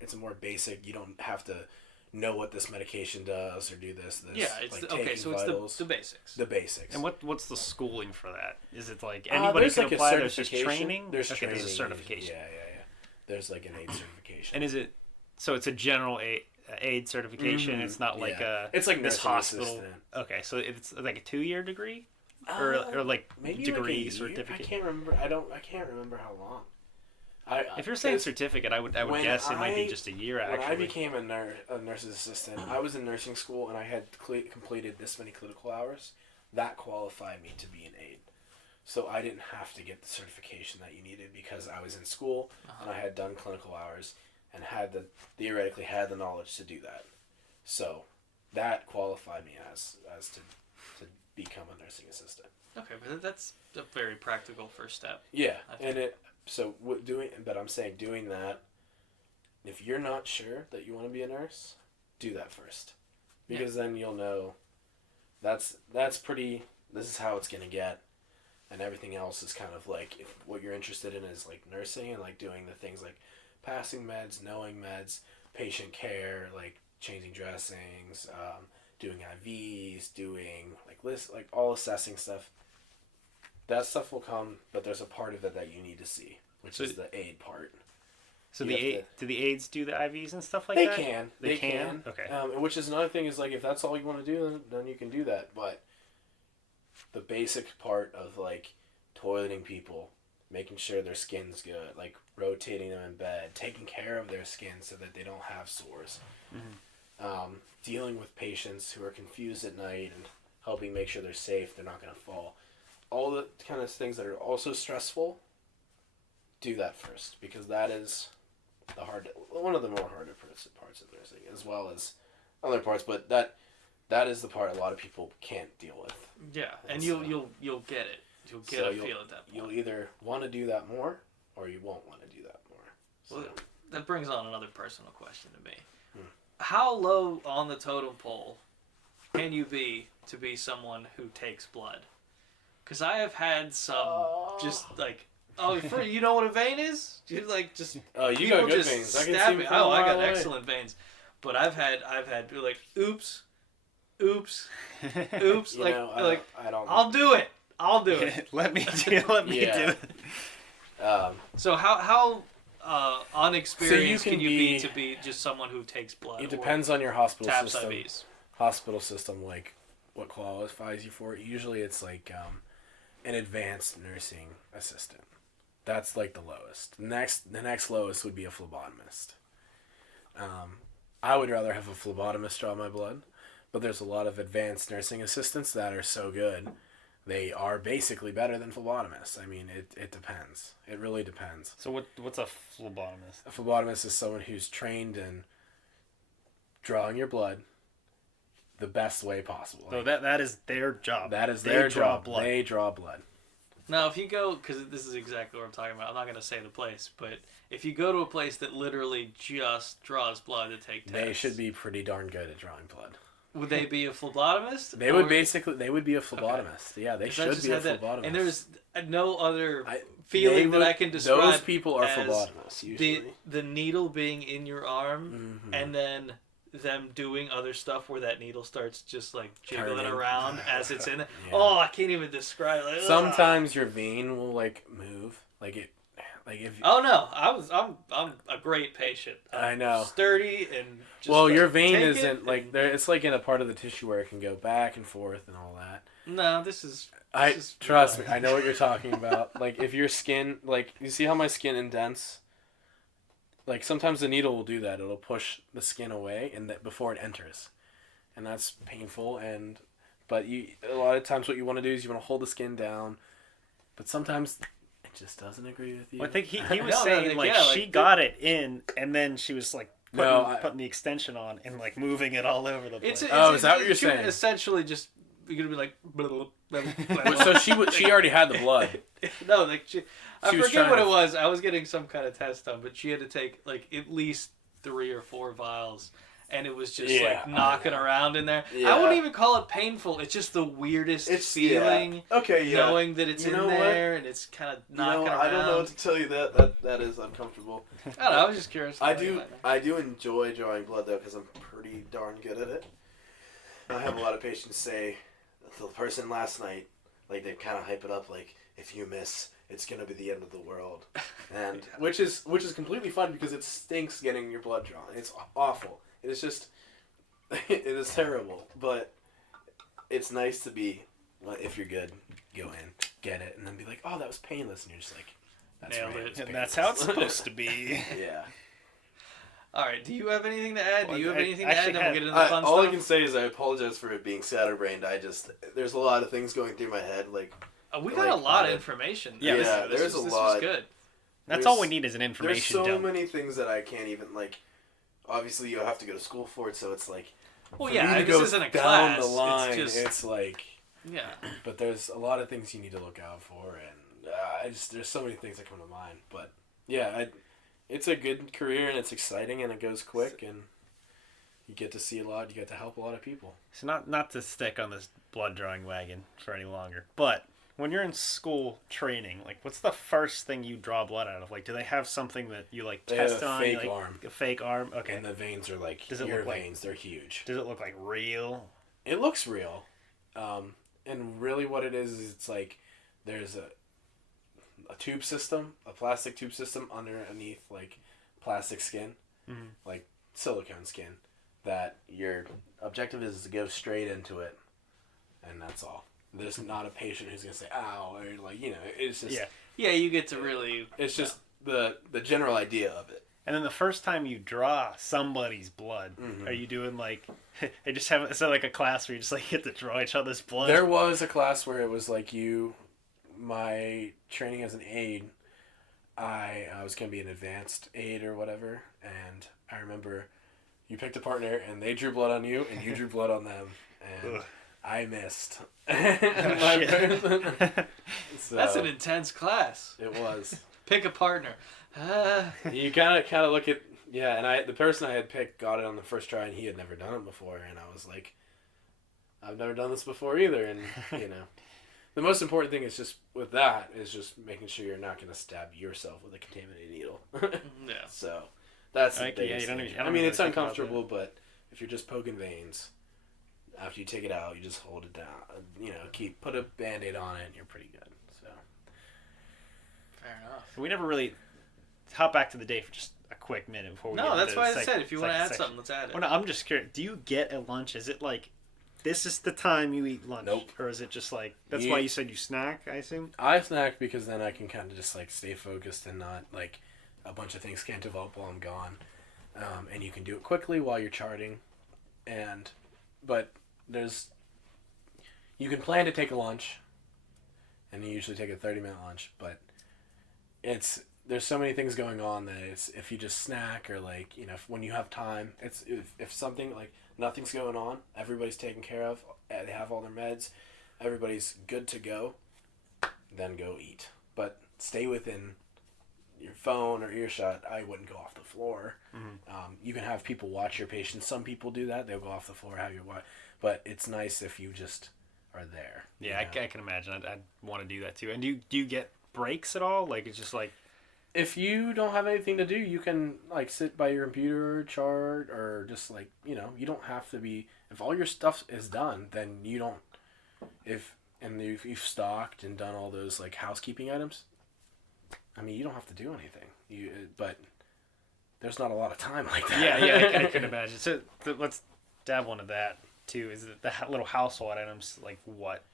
it's a more basic. You don't have to know what this medication does or do this. Yeah, it's like okay. So vitals. it's the basics. The basics. And what's the schooling for that? Is it like anybody there's can like apply? a There's just certification. training. There's okay, training. There's a certification. Yeah. There's like an aid certification. And is it so? It's a general aid certification. Mm-hmm. It's not like it's like this nursing hospital. assistant. Okay, so it's like a 2-year degree, or like maybe degree like certificate. I can't remember. I can't remember how long. If you're saying certificate, I would guess it might be just a year. Actually, when I became a nurse's assistant, I was in nursing school and I had completed this many clinical hours. That qualified me to be an aide. So I didn't have to get the certification that you needed because I was in school and I had done clinical hours and theoretically had the knowledge to do that. So that qualified me as to become a nursing assistant. Okay, but that's a very practical first step. Yeah, but I'm saying doing that, if you're not sure that you want to be a nurse, do that first. Because then you'll know this is how it's going to get. And everything else is kind of like, if what you're interested in is like nursing and like doing the things like passing meds, knowing meds, patient care, like changing dressings, doing IVs, doing like all assessing stuff. That stuff will come, but there's a part of it that you need to see, which is the aid part. So do the aides do the IVs and stuff like they that? Can. They can. Okay. Which is another thing is like if that's all you want to do, then you can do that. But the basic part of like toileting people, making sure their skin's good, like rotating them in bed, taking care of their skin so that they don't have sores, dealing with patients who are confused at night and helping make sure they're safe, they're not going to fall. All the kind of things that are also stressful, do that first because that is one of the more harder parts of nursing, as well as other parts. But that is the part a lot of people can't deal with. Yeah, and you'll get it. You'll get a feel at that point. You'll either want to do that more, or you won't want to do that more. So. Well, that brings on another personal question to me. How low on the totem pole can you be to be someone who takes blood? Because I have had some just like, you know what a vein is? You like just you got good just veins. I can stab see me. from a I got mile away. excellent veins, but I've had people like oops. Like I don't. I'll do it. let me do it. So how unexperienced so can you be to be just someone who takes blood? It depends on your hospital taps system. IVs. Hospital system, like what qualifies you for it. Usually it's like an advanced nursing assistant. That's like the lowest. The next lowest would be a phlebotomist. I would rather have a phlebotomist draw my blood, but there's a lot of advanced nursing assistants that are so good. They are basically better than phlebotomists. I mean, it depends. It really depends. So what's a phlebotomist? A phlebotomist is someone who's trained in drawing your blood the best way possible. So that is their job. That is their job. Blood. They draw blood. Now, if you go, because this is exactly what I'm talking about, I'm not going to say the place, but if you go to a place that literally just draws blood to take tests, they should be pretty darn good at drawing blood. Would they be a phlebotomist? They would be a phlebotomist. Okay. Yeah, they should be a phlebotomist. And there's no other feeling that I can describe. Those people are phlebotomists, usually. The needle being in your arm, and then them doing other stuff where that needle starts just like jiggling Turning. around as it's in it. Yeah. Oh, I can't even describe it. Sometimes your vein will like move, like it, like if. Oh no, I'm a great patient. I know. Sturdy and. Just Well, like, your vein take isn't it like and- there. It's like in a part of the tissue where it can go back and forth and all that. No, this is. Trust me, I know what you're talking about. Like if your skin, like you see how my skin indents. Like sometimes the needle will do that. It'll push the skin away and that before it enters, and that's painful. But a lot of times what you want to do is you want to hold the skin down, but sometimes it just doesn't agree with you. Well, I think he was No, saying yeah, like like she got it in, and then she was like putting the extension on and like moving it all over the place. It's is that what you're she would saying? Essentially, just you're gonna be like. Blah, blah, blah, blah, blah. So she already had the blood. No, like I She was forget trying what to- it was. I was getting some kind of test done, but she had to take like at least 3 or 4 vials, and it was just Yeah, like knocking around in there. Yeah. I wouldn't even call it painful. It's just the weirdest feeling, Okay, knowing that it's You in know what? there and it's kind of knocking around. I don't know what to tell you. That is uncomfortable. I don't know. I was just curious. I do enjoy drawing blood though because I'm pretty darn good at it. I have a lot of patients say the person last night, like they kind of hype it up, like if you miss, it's gonna be the end of the world, and which is completely fun because it stinks getting your blood drawn. It's awful. It is just, it is terrible. But it's nice to be, well, if you're good, go in, get it, and then be like, oh, that was painless, and you're just like, that's Nailed right, it. it's And that's painless. how it's supposed to be. Yeah. All right. Do you have anything to add? Well, do you have I anything to add? actually Then we'll get into the fun all I stuff. can say is I apologize for it being scatterbrained. There's a lot of things going through my head. Like We got like, a lot of uh, information. Yeah, there's a this lot. was good. That's There's- all we need is an there's information so dump. many things that I can't even like. Obviously, you have to go to school for it, so it's like. Well, for yeah, me to this go isn't a down class. the line. It's just like. yeah. But there's a lot of things you need to look out for, and there's so many things that come to mind. But yeah, it's a good career and it's exciting and it goes quick and. You get to see a lot. You get to help a lot of people. So not to stick on this blood drawing wagon for any longer, but when you're in school training, like what's the first thing you draw blood out of? Like, do they have something that you like They test have a on? fake like, arm. A fake arm. Okay. And the veins are like Does it your look like- veins. They're huge. Does it look like real? It looks real, and really what it is it's like there's a tube system, a plastic tube system underneath like plastic skin, like silicone skin. That your objective is to go straight into it, and that's all. There's not a patient who's gonna say "ow" or like it's just Yeah, you get to really. it's just the general idea of it. And then the first time you draw somebody's blood, are you doing like, I just have is that like a class where you just like get to draw each other's blood? There was a class where it was like my training as an aide. I was gonna be an advanced aide or whatever, and I remember. You picked a partner, and they drew blood on you, and you drew blood on them, and Ugh. I missed. Shit. So, That's an intense class. It was. Pick a partner. You kind of look at and the person I had picked got it on the first try, and he had never done it before, and I was like, I've never done this before either, and the most important thing is just with that is just making sure you're not going to stab yourself with a contaminated needle. Yeah. So. That's the Like, biggest you don't thing. even- I don't I mean, really it's think about uncomfortable, but if you're just poking veins, after you take it out, you just hold it down. Put a Band-Aid on it, and you're pretty good. So. Fair enough. We never really hop back to the day for just a quick minute before we get No, into that's the why I said if you want to second add section. something, let's add it. Well, no, I'm just curious. Do you get a lunch? Is it like, this is the time you eat lunch? Nope. Or is it just like, that's Yeah. why you said you snack, I assume? I snack because then I can kind of just like stay focused and not like a bunch of things can't develop while I'm gone. And you can do it quickly while you're charting. But you can plan to take a lunch, and you usually take a 30-minute lunch, but there's so many things going on that if you just snack or like, when you have time, if something like nothing's going on, everybody's taken care of, they have all their meds, everybody's good to go, then go eat. But stay within your phone or earshot. I wouldn't go off the floor. You can have people watch your patients. Some people do that. They'll go off the floor, have you watch. But it's nice if you just are there. Yeah, I can imagine. I'd want to do that too. And do you get breaks at all? Like, it's just like, if you don't have anything to do, you can like sit by your computer, chart, or just like you don't have to be. If all your stuff is done, then you don't. If you've stocked and done all those like housekeeping items, I mean, you don't have to do anything. But there's not a lot of time like that. Yeah, I can imagine. So let's dabble into that too. Is it the little household items like what?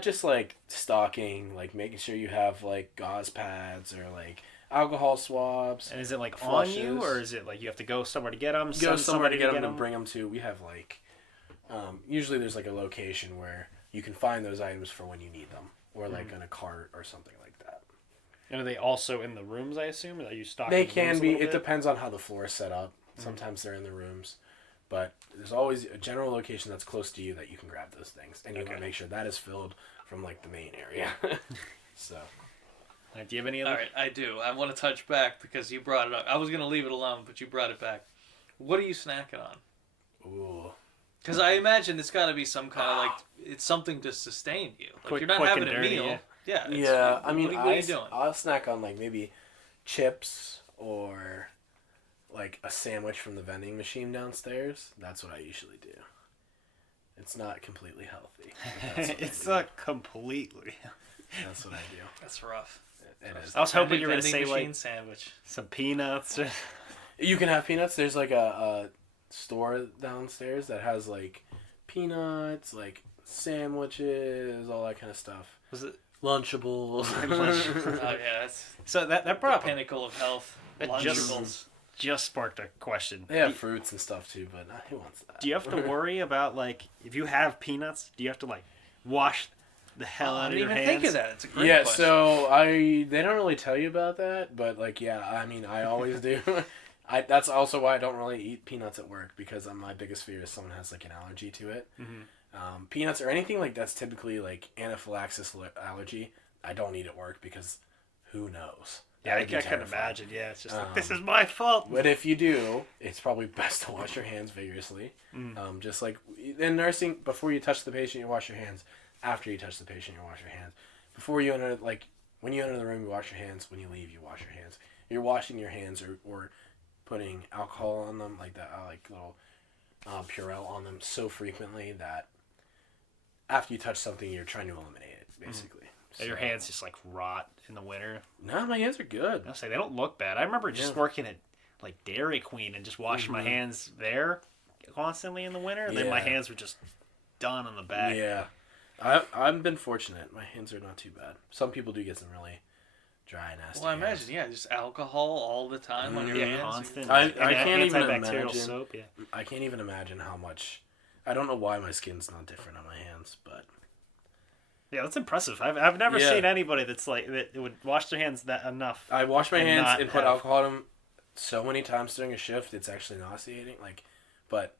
Just like stocking, like making sure you have like gauze pads or like alcohol swabs. And is it like flushes. on you, or is it like you have to go somewhere to get them? Go somewhere to get them and bring them to. We have like, usually there's like a location where you can find those items for when you need them, or like in a cart or something like that. And are they also in the rooms? I assume, or are you stocking? They can be. It bit? depends on how the floor is set up. Sometimes they're in the rooms. But there's always a general location that's close to you that you can grab those things. And you want to make sure that is filled from, like, the main area. So. Do you have any other? All right, I do. I want to touch back because you brought it up. I was going to leave it alone, but you brought it back. What are you snacking on? Ooh. Because I imagine it's got to be some kind of, like, it's something to sustain you. Like, you're not having a meal. Yeah. I mean, what are you doing? I'll snack on, like, maybe chips or... like a sandwich from the vending machine downstairs. That's what I usually do. It's not completely healthy. It's not completely. That's what I do. That's rough. It is. I was hoping you were going to Vending say machine like sandwich. some peanuts. You can have peanuts. There's like a store downstairs that has like peanuts, like sandwiches, all that kind of stuff. Was it Lunchables? Oh yeah, that's so that the brought up pinnacle of health. That Lunchables. just sparked a question. They have fruits and stuff too, but who wants that? Do you have to worry about like if you have peanuts? Do you have to like wash the hell out I of didn't your even hands? think of that. It's a great Yeah, question. so they don't really tell you about that, but like I mean I always do. That's also why I don't really eat peanuts at work because my biggest fear is someone has like an allergy to it. Mm-hmm. Peanuts or anything like that's typically like anaphylaxis allergy. I don't eat at work because who knows. Yeah, I can imagine. Yeah, it's just like, this is my fault. But if you do, it's probably best to wash your hands vigorously. Just like in nursing, before you touch the patient, you wash your hands. After you touch the patient, you wash your hands. Before you enter, like when you enter the room, you wash your hands. When you leave, you wash your hands. You're washing your hands or putting alcohol on them, like that, like little Purell on them so frequently that after you touch something, you're trying to eliminate it, basically. So your hands just like rot in the winter. No, my hands are good. I'll say they don't look bad. I remember just working at like Dairy Queen and just washing my hands there constantly in the winter. And then my hands were just done on the back. Yeah, I've been fortunate. My hands are not too bad. Some people do get some really dry, nasty. Well, I imagine, just alcohol all the time on your hands. Constant. I can't even antibacterial imagine. soap. Yeah. I can't even imagine how much. I don't know why my skin's not different on my hands, but. Yeah, that's impressive. I've never seen anybody that's like that would wash their hands that enough. I wash my hands and put have... alcohol in them so many times during a shift. It's actually nauseating. But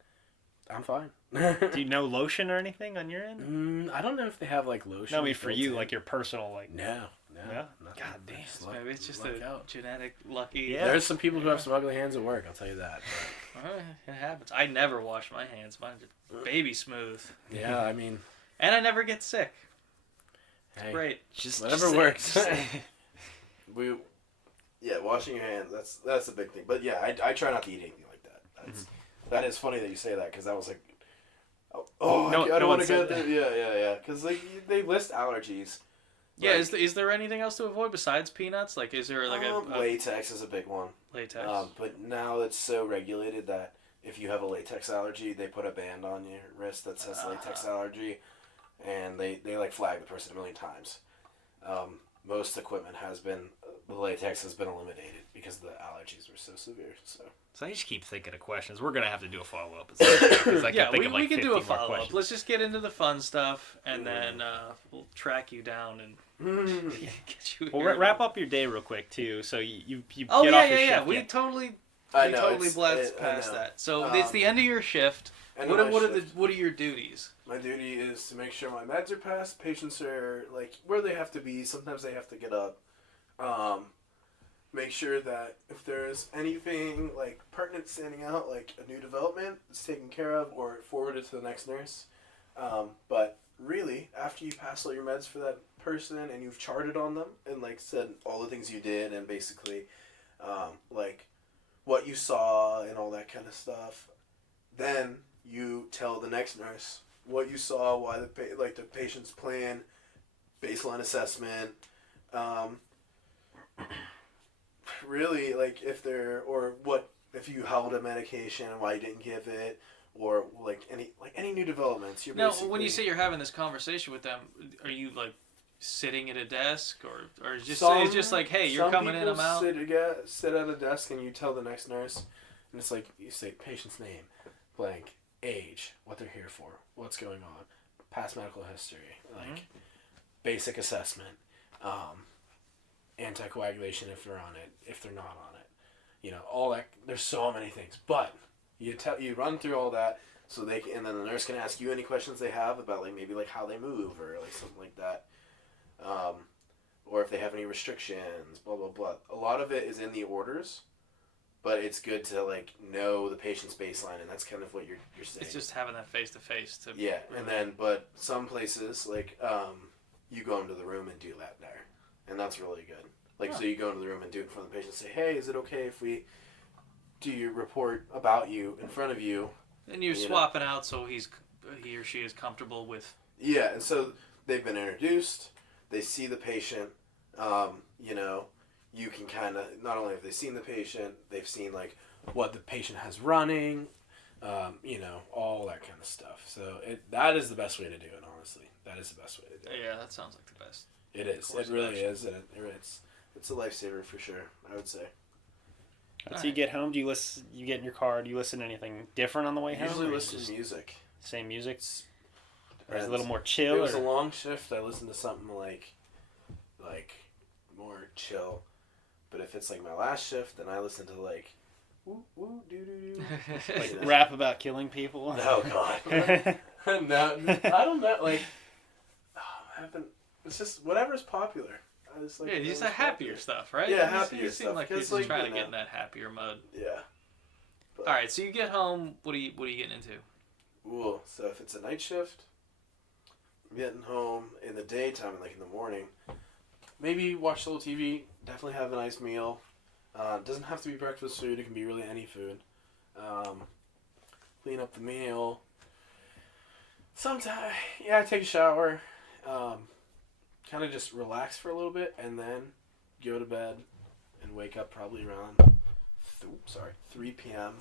I'm fine. Do you know lotion or anything on your end? I don't know if they have like lotion. No, I mean for you, like your personal like. No. Yeah. Nothing. God damn. Maybe it's just a genetic lucky. Yeah. There's some people who have some ugly hands at work. I'll tell you that. It happens. I never wash my hands. Mine are baby smooth. Yeah, I mean. And I never get sick. Hey, Great. Whatever works. Washing your hands. That's a big thing. But yeah, I try not to eat anything like that. That is funny that you say that because I was like, I don't want to get that. Yeah. Because like they list allergies. Yeah, like, is there anything else to avoid besides peanuts? Like, is there like a latex is a big one. Latex. But now it's so regulated that if you have a latex allergy, they put a band on your wrist that says latex allergy. And they like flag the person a million times. Most equipment the latex has been eliminated because the allergies were so severe. So I just keep thinking of questions. We're gonna have to do a follow up. We can do a follow up. Let's just get into the fun stuff, and then we'll track you down and get you. Well, wrap up your day real quick too. So you get off your shift. Yeah. We totally blast past that. So it's the end of your shift. What are your duties? My duty is to make sure my meds are passed. Patients are like where they have to be. Sometimes they have to get up. Make sure that if there's anything like pertinent standing out, like a new development, it's taken care of or forwarded to the next nurse. But really, after you pass all your meds for that person and you've charted on them and like said all the things you did and basically like what you saw and all that kind of stuff, then you tell the next nurse what you saw, why the patient's plan, baseline assessment, really like if you held a medication and why you didn't give it, or like any new developments. You're now, when you say you're having this conversation with them, are you like sitting at a desk, or it's just like, hey, you're coming in, I'm out? Sit at a desk and you tell the next nurse, and it's like you say patient's name, blank, age, what they're here for, what's going on, past medical history, like basic assessment, anticoagulation if they're on it, if they're not on it, all that. There's so many things, but you run through all that so and then the nurse can ask you any questions they have about like maybe like how they move or like something like that, or if they have any restrictions, blah blah blah. A lot of it is in the orders, but it's good to like know the patient's baseline, and that's kind of what you're saying. It's just having that face to face to and then but some places like you go into the room and do that there, and that's really good. Like so you go into the room and do it in front of the patient. Say, hey, is it okay if we do your report about you in front of you? And you're swapping out so he or she is comfortable with. Yeah, and so they've been introduced. They see the patient. You can kind of, not only have they seen the patient, they've seen like what the patient has running, all that kind of stuff. So that is the best way to do it, honestly. That is the best way to do it. Yeah, that sounds like the best. It is. It really is. And it's a lifesaver for sure, I would say. So you get home, you get in your car, do you listen to anything different on the way home? Usually listen to music. Same music? Or is it a little more chill? If it was a long shift, I listen to something like more chill. But if it's like my last shift, then I listen to like woo woo doo doo doo. Like rap about killing people? Oh god. No, I don't know. Like, it's just whatever's popular. I just like just the happier stuff, right? Yeah, happier You stuff. seem like you're just trying to get in that happier mode. Yeah. But, all right, so you get home. What are you getting into? Ooh, so if it's a night shift, I'm getting home in the daytime, like in the morning. Maybe watch a little TV. Definitely have a nice meal. Doesn't have to be breakfast food. It can be really any food. Clean up the meal. Sometimes, take a shower. Kind of just relax for a little bit, and then go to bed and wake up probably around 3 p.m.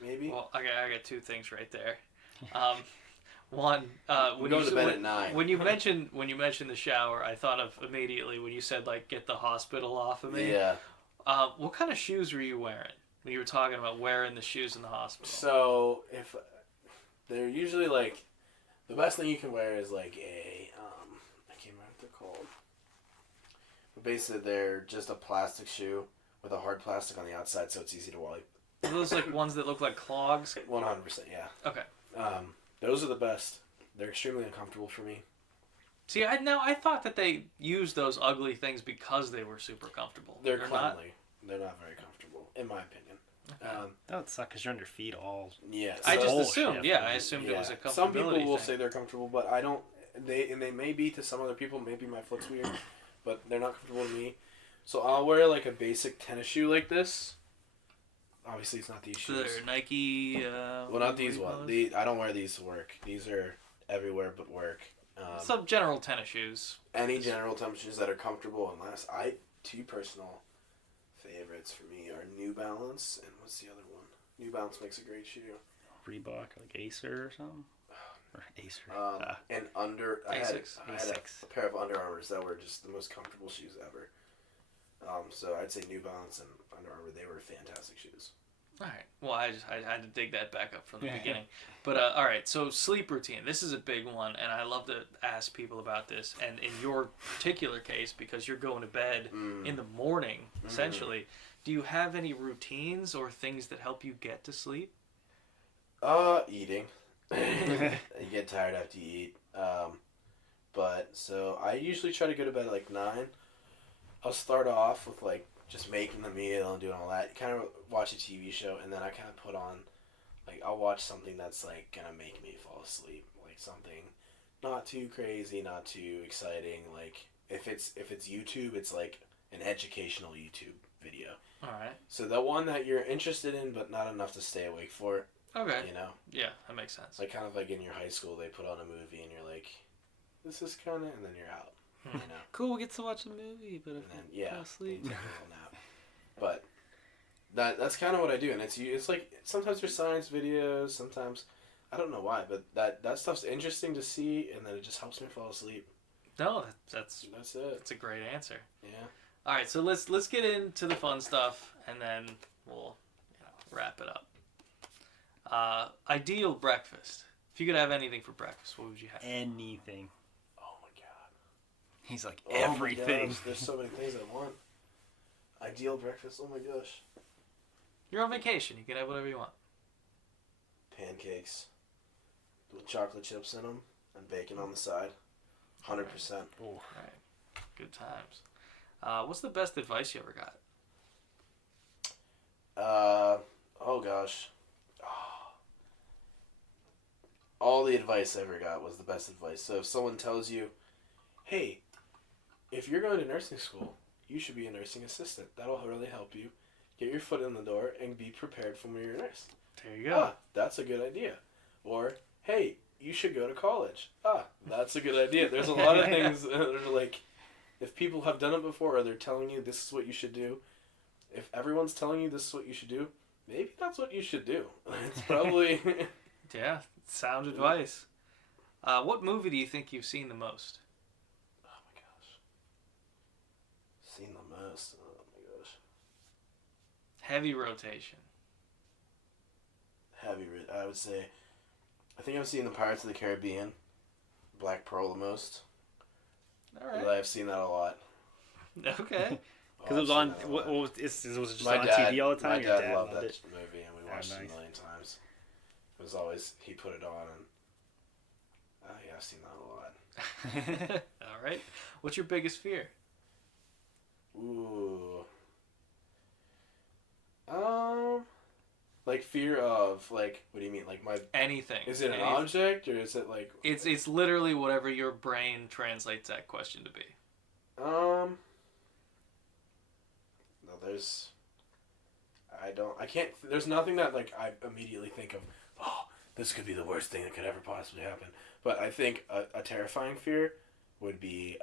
maybe. Well, I got two things right there. One, we go to bed at 9. When you mentioned the shower, I thought of immediately when you said like get the hospital off of me. Yeah. What kind of shoes were you wearing when you were talking about wearing the shoes in the hospital? So if they're usually like, the best thing you can wear is like I can't remember what they're called. But basically they're just a plastic shoe with a hard plastic on the outside, so it's easy to wipe. Are those like ones that look like clogs? 100%, yeah. Okay. Those are the best. They're extremely uncomfortable for me. See, I thought that they used those ugly things because they were super comfortable. They're cleanly. They're not very comfortable, in my opinion. That would suck because you're on your feet all. Yeah. I just whole assumed. shift. Yeah, I assumed it was a comfortability Some people will thing. say they're comfortable, but I don't. They may be to some other people. Maybe my foot's weird, but they're not comfortable to me. So I'll wear like a basic tennis shoe like this. Obviously, it's not these shoes. So they're Nike. Well, not these ones. I don't wear these to work. These are everywhere but work. Some general tennis shoes. Any general tennis shoes that are comfortable and last. Two personal favorites for me are New Balance and what's the other one? New Balance makes a great shoe. Reebok, like Acer or something? Or Acer. And I had Asics. a pair of Under Armours that were just the most comfortable shoes ever. So I'd say New Balance and Under Armour, they were fantastic shoes. All right. Well, I had to dig that back up from the beginning. But all right. So sleep routine. This is a big one, and I love to ask people about this. And in your particular case, because you're going to bed in the morning, essentially, do you have any routines or things that help you get to sleep? Eating. You get tired after you eat. But so I usually try to go to bed at like 9. I'll start off with like just making the meal and doing all that. Kind of watch a TV show, and then I kind of put on, like, I'll watch something that's like gonna make me fall asleep, like something not too crazy, not too exciting. Like if it's YouTube, it's like an educational YouTube video. All right. So the one that you're interested in, but not enough to stay awake for. Okay. You know. Yeah, that makes sense. Like kind of like in your high school, they put on a movie, and you're like, this is kind of, and then you're out. You know. Cool, we get to watch the movie, but if And then, I fall asleep. take a little nap. But that's kind of what I do, and it's like sometimes there's science videos, sometimes I don't know why, but that stuff's interesting to see, and then it just helps me fall asleep. No, that's it. that's a great answer. Yeah. All right, so let's get into the fun stuff, and then we'll wrap it up. Ideal breakfast. If you could have anything for breakfast, what would you have? Anything. Oh my god. He's like, Oh my everything. gosh, there's so many things I want. Ideal breakfast. Oh my gosh. You're on vacation. You can have whatever you want. Pancakes with chocolate chips in them and bacon on the side. 100%. All right. Good times. What's the best advice you ever got? Oh gosh. All the advice I ever got was the best advice. So if someone tells you, hey, if you're going to nursing school, you should be a nursing assistant. That'll really help you get your foot in the door and be prepared for when you're a nurse. There you go. That's a good idea. Or, hey, you should go to college. That's a good idea. There's a lot of things that are like, if people have done it before or they're telling you this is what you should do, if everyone's telling you this is what you should do, maybe that's what you should do. It's probably... Yeah, sound advice. What movie do you think you've seen the most? Oh my gosh. Seen the most. Oh my gosh. Heavy rotation. I would say, I think I've seen the Pirates of the Caribbean, Black Pearl the most. All right. I've seen that a lot. Okay. Because it was on. What was it just My on dad, TV all the time? My Your dad loved that it. movie, and we Oh, watched it nice. a million times. It was always, he put it on, and yeah, I've seen that a lot. All right. What's your biggest fear? Ooh. Like fear of, like, what do you mean? Like my... Anything. Is it an Anything. object, or is it like... It's literally whatever your brain translates that question to be. No, there's nothing that, like, I immediately think of, oh, this could be the worst thing that could ever possibly happen. But I think a terrifying fear would be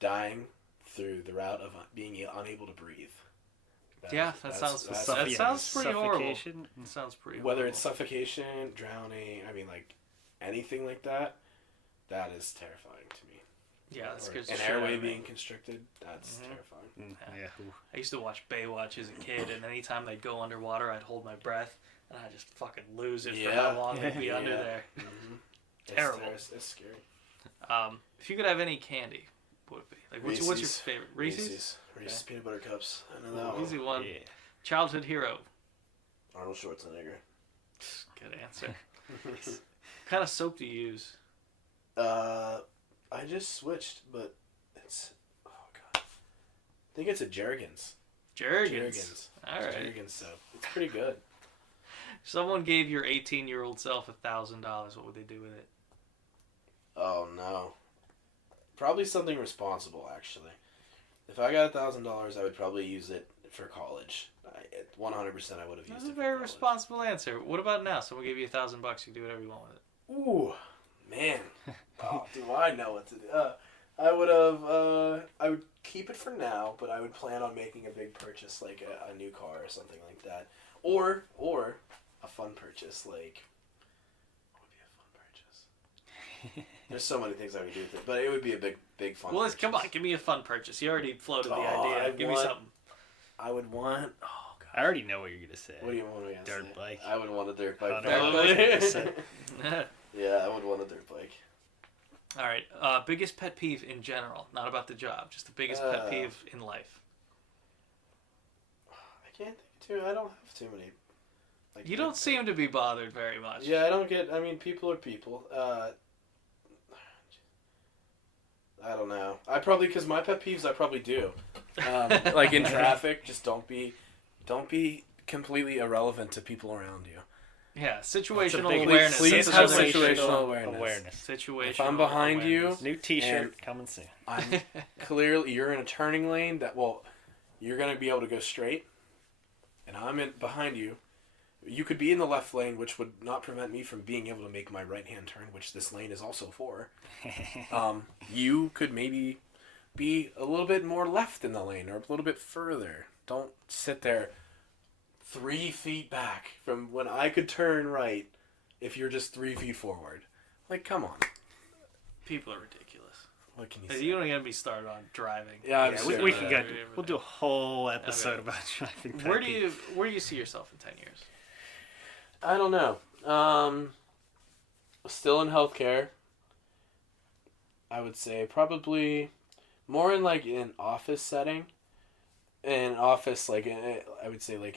dying through the route of being unable to breathe. That sounds pretty horrible. It sounds pretty horrible. Whether it's suffocation, drowning, I mean, like, anything like that, that is terrifying to me. Yeah, that scares the An shit out airway of me. being constricted, that's terrifying. Yeah. I used to watch Baywatch as a kid, and anytime they'd go underwater, I'd hold my breath, and I'd just fucking lose it for how long they'd be under there. Mm-hmm. Terrible. It's scary. If you could have any candy, what would it be? Like, what's your favorite? Reese's? Reese's peanut butter cups. I know that one. Easy one. Yeah. Childhood hero. Arnold Schwarzenegger. Good answer. What kind of soap do you use? I just switched, but it's... Oh, God. I think it's a Jergens. Jergens. All right. Jergens soap. It's pretty good. If someone gave your 18-year-old self $1,000, what would they do with it? Oh, no. Probably something responsible, actually. If I got $1,000, I would probably use it for college. 100% I would have used it. That's a for very college. responsible answer. What about now? Someone gave you $1,000, you can do whatever you want with it. Ooh, man. Oh, do I know what to do? I would have. I would keep it for now, but I would plan on making a big purchase, like a new car or something like that, or a fun purchase. Like, what would be a fun purchase? There's so many things I would do with it, but it would be a big fun. Well, purchase. come on, give me a fun purchase. You already floated the Oh, idea. Give me something. I would want. Oh God. I already know what you're gonna say. What do you want me to Dirt say? bike. I would want a dirt bike. 100%. Yeah, I would want a dirt bike. All right. Biggest pet peeve in general, not about the job, just the biggest pet peeve in life. I can't think I don't have too many. Like, You don't seem to be bothered very much. Yeah, I don't get. I mean, people are people. I don't know. I probably, because my pet peeves, I probably do. Like in traffic, just don't be completely irrelevant to people around you. Yeah, It's a situational big awareness. Please That's have another word. situational awareness. Situational If I'm behind you, awareness. New T-shirt coming soon. I'm clearly you're in a turning lane that you're gonna be able to go straight, and I'm behind you. You could be in the left lane, which would not prevent me from being able to make my right hand turn, which this lane is also for. You could maybe be a little bit more left in the lane or a little bit further. Don't sit there 3 feet back from when I could turn right if you're just 3 feet forward. Like, come on. People are ridiculous. What can you Hey, say? you don't get me started on driving. Yeah, I'm Yeah, serious. we can Yeah, go. everything. We'll do a whole episode Okay. about driving. Where do you see yourself in 10 years? I don't know. Still in healthcare. I would say probably more in like an office setting. An office I would say like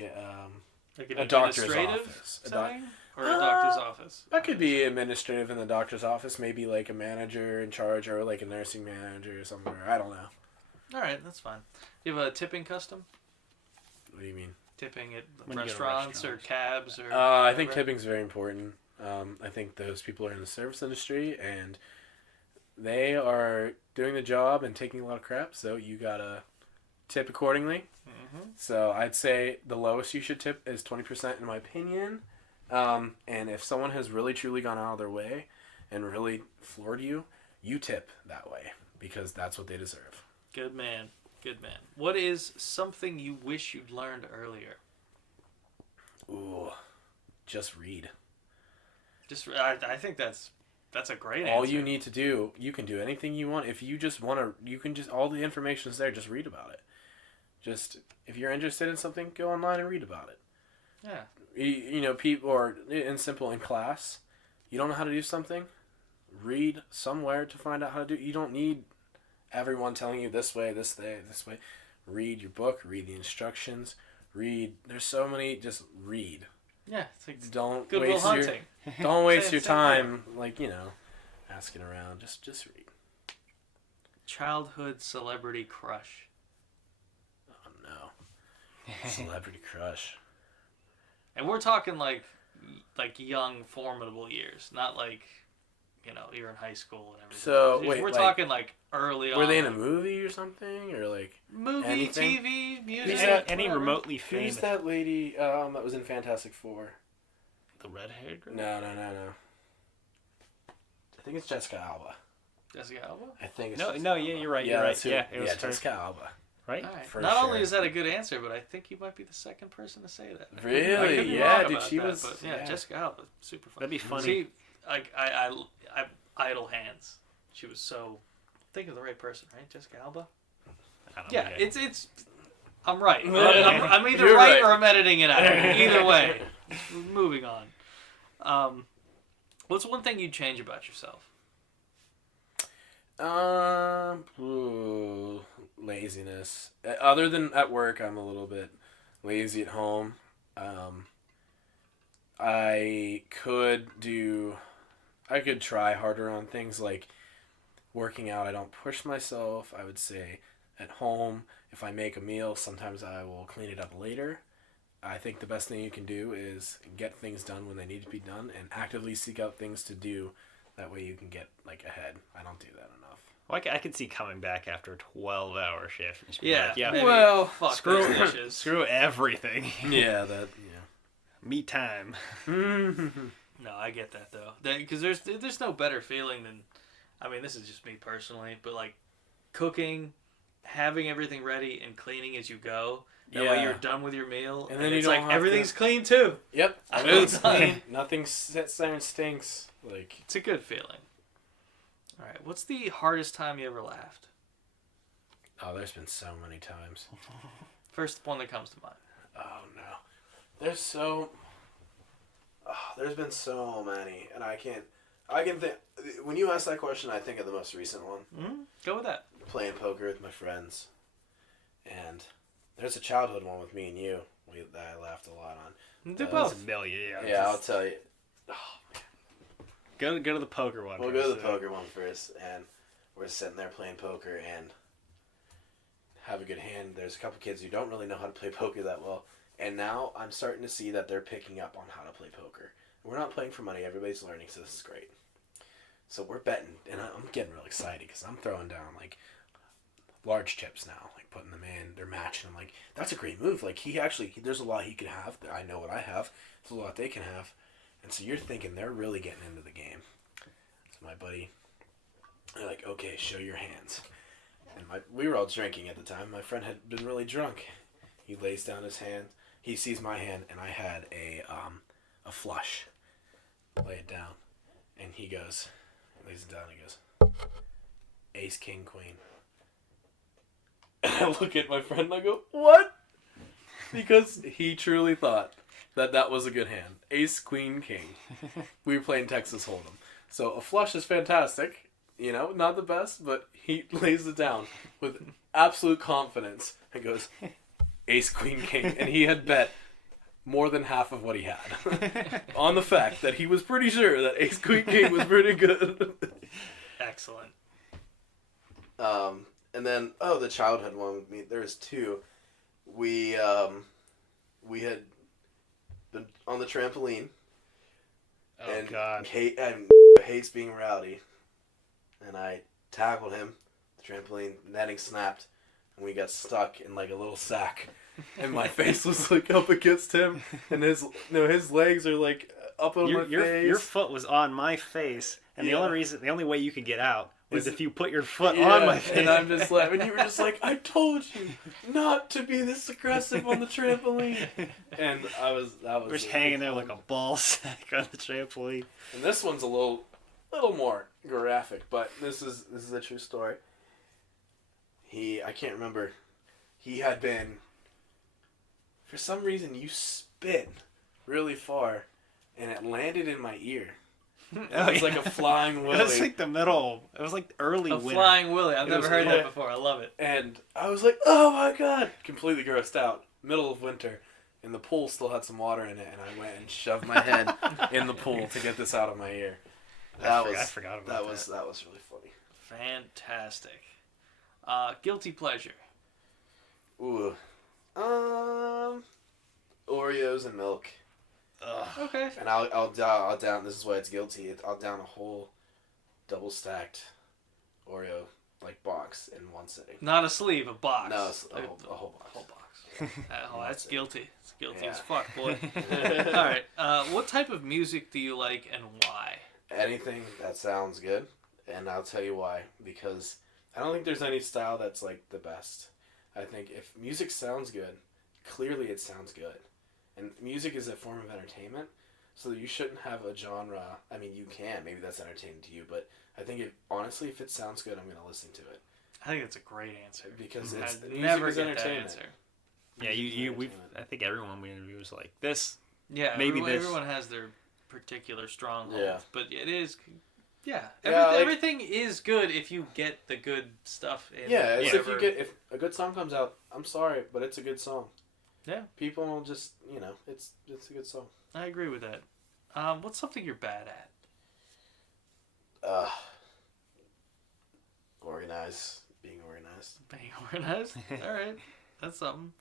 Like an a doctor's administrative office. setting? Or a doctor's office? That could be administrative in the doctor's office, maybe like a manager in charge or like a nursing manager or something. I don't know. All right, that's fine. Do you have a tipping custom? What do you mean? Tipping at When you go to restaurants or restaurants. cabs or I think whatever? tipping's very important. I think those people are in the service industry and they are doing the job and taking a lot of crap, so you gotta tip accordingly. Mm-hmm. So I'd say the lowest you should tip is 20% in my opinion. And if someone has really truly gone out of their way and really floored you, you tip that way because that's what they deserve. Good man. Good man. What is something you wish you'd learned earlier? Ooh, just read. I think that's a great answer. All you need to do, you can do anything you want. If you just want to, you can just, all the information is there, just read about it. Just, if you're interested in something, go online and read about it. Yeah. You know, people, or in simple, in class, you don't know how to do something, read somewhere to find out how to do it. You don't need everyone telling you this way, this way, this way. Read your book, read the instructions, read, there's so many, just read. Yeah. It's like Don't Good Will waste your, Hunting. don't waste Same- your same time, asking around. Just read. Childhood celebrity crush. Oh no, celebrity crush. And we're talking like young, formidable years, not like, you're in high school and everything. So, wait, we're like, talking like early on. Were they in a like, movie or something, or like movie, anything? TV, music? Any whatever. remotely who's famous. that lady that was in Fantastic Four? The red-haired girl. No. I think it's Jessica Alba. Jessica Alba? I think it's No, Jessica no, Alba. yeah, you're right. Yeah, You're right. that's who- Yeah, it was her. Jessica Alba. Right? All right. For Not only sure. is that a good answer, but I think you might be the second person to say that. I Really? could be Yeah, wrong dude, about she that, was- But yeah. Jessica Alba, super fun. That'd be funny. See, like I idle hands. She was so. Think of the right person, right? Jessica Alba. I don't Yeah, know. it's. I'm right. Yeah. I'm either You're right right. or I'm editing it out. Either way. Moving on. What's one thing you'd change about yourself? Laziness. Other than at work, I'm a little bit lazy at home. I could try harder on things like working out. I don't push myself. I would say at home, if I make a meal, sometimes I will clean it up later. I think the best thing you can do is get things done when they need to be done and actively seek out things to do. That way you can get ahead. I don't do that enough. Well, I could see coming back after a 12-hour shift. And just be Yeah. like, yeah. maybe well, fuck Screw, those dishes. screw everything. Yeah, Me time. No, I get that though. Because there's no better feeling than, I mean, this is just me personally, but like cooking, having everything ready, and cleaning as you go. That way Yeah. you're done with your meal, And and, then you it's don't like have everything's to- clean too. Yep. I'm It's done. nothing sits there and stinks. It's a good feeling. All right, what's the hardest time you ever laughed? Oh, there's been so many times. First one that comes to mind. Oh no, there's been so many, and I can think. When you ask that question, I think of the most recent one. Mm-hmm. Go with that. Playing poker with my friends, and there's a childhood one with me and you that I laughed a lot on. Do That both. It's a million. Yeah, I'll tell you. Go to the poker one. We'll first. go to the poker one first, and we're sitting there playing poker and have a good hand. There's a couple kids who don't really know how to play poker that well, and now I'm starting to see that they're picking up on how to play poker. We're not playing for money. Everybody's learning, so this is great. So we're betting, and I'm getting real excited because I'm throwing down like large chips now, like putting them in. They're matching. I'm like, that's a great move. Like there's a lot he could have. I know what I have. There's a lot they can have, and so you're thinking they're really getting into the game. So my buddy, they're like, okay, show your hands. And we were all drinking at the time. My friend had been really drunk. He lays down his hand. He sees my hand, and I had a flush. Lay it down, and he goes, lays it down. He goes, ace, king, queen. And I look at my friend and I go, what? Because he truly thought that was a good hand. Ace, queen, king. We were playing Texas Hold'em. So a flush is fantastic. You know, not the best, but he lays it down with absolute confidence and goes, ace, queen, king. And he had bet more than half of what he had on the fact that he was pretty sure that ace, queen, king was pretty good. Excellent. And then, the childhood one with me, there was two. We had been on the trampoline. Oh, and God. Hates being rowdy. And I tackled him. The trampoline netting snapped. And we got stuck in like a little sack. And my face was like up against him. And his legs are like up on my face. Your foot was on my face. And Yeah. the only way you could get out was if you put your foot on my face. And I'm just like, and you were just like, I told you not to be this aggressive on the trampoline. And that was We're just hanging there like a ball sack on the trampoline. And this one's a little more graphic, but this is a true story. I can't remember. He had been, for some reason, you spit really far, and it landed in my ear. It was like a flying willy. It was like the middle. It was like early A winter. flying willy. I've never heard yeah. that before. I love it. And I was like, oh my God. Completely grossed out. Middle of winter. And the pool still had some water in it. And I went and shoved my head in the pool to get this out of my ear. I forgot about that. That was really funny. Fantastic. Guilty pleasure. Ooh. Oreos and milk. Ugh. Okay. And I'll down. This is why it's guilty. I'll down a whole double stacked Oreo like box in one sitting. Not a sleeve, a box. No, it's a whole box. Whole box. That's guilty. It's guilty Yeah. as fuck, boy. All right. What type of music do you like and why? Anything that sounds good, and I'll tell you why. Because I don't think there's any style that's like the best. I think if music sounds good, clearly it sounds good. And music is a form of entertainment, so you shouldn't have a genre. I mean, you can. Maybe that's entertaining to you, but I think honestly, if it sounds good, I'm going to listen to it. I think that's a great answer. Because I music never is get that entertainment. answer. Yeah, I think everyone we interview was like this. Yeah, Maybe everyone has their particular stronghold. Yeah. But it is, yeah. Yeah, Everything is good if you get the good stuff in. Yeah, it's whatever. if a good song comes out, I'm sorry, but it's a good song. Yeah. People will just, it's a good song. I agree with that. What's something you're bad at? Being organized. Being organized? All right. That's something.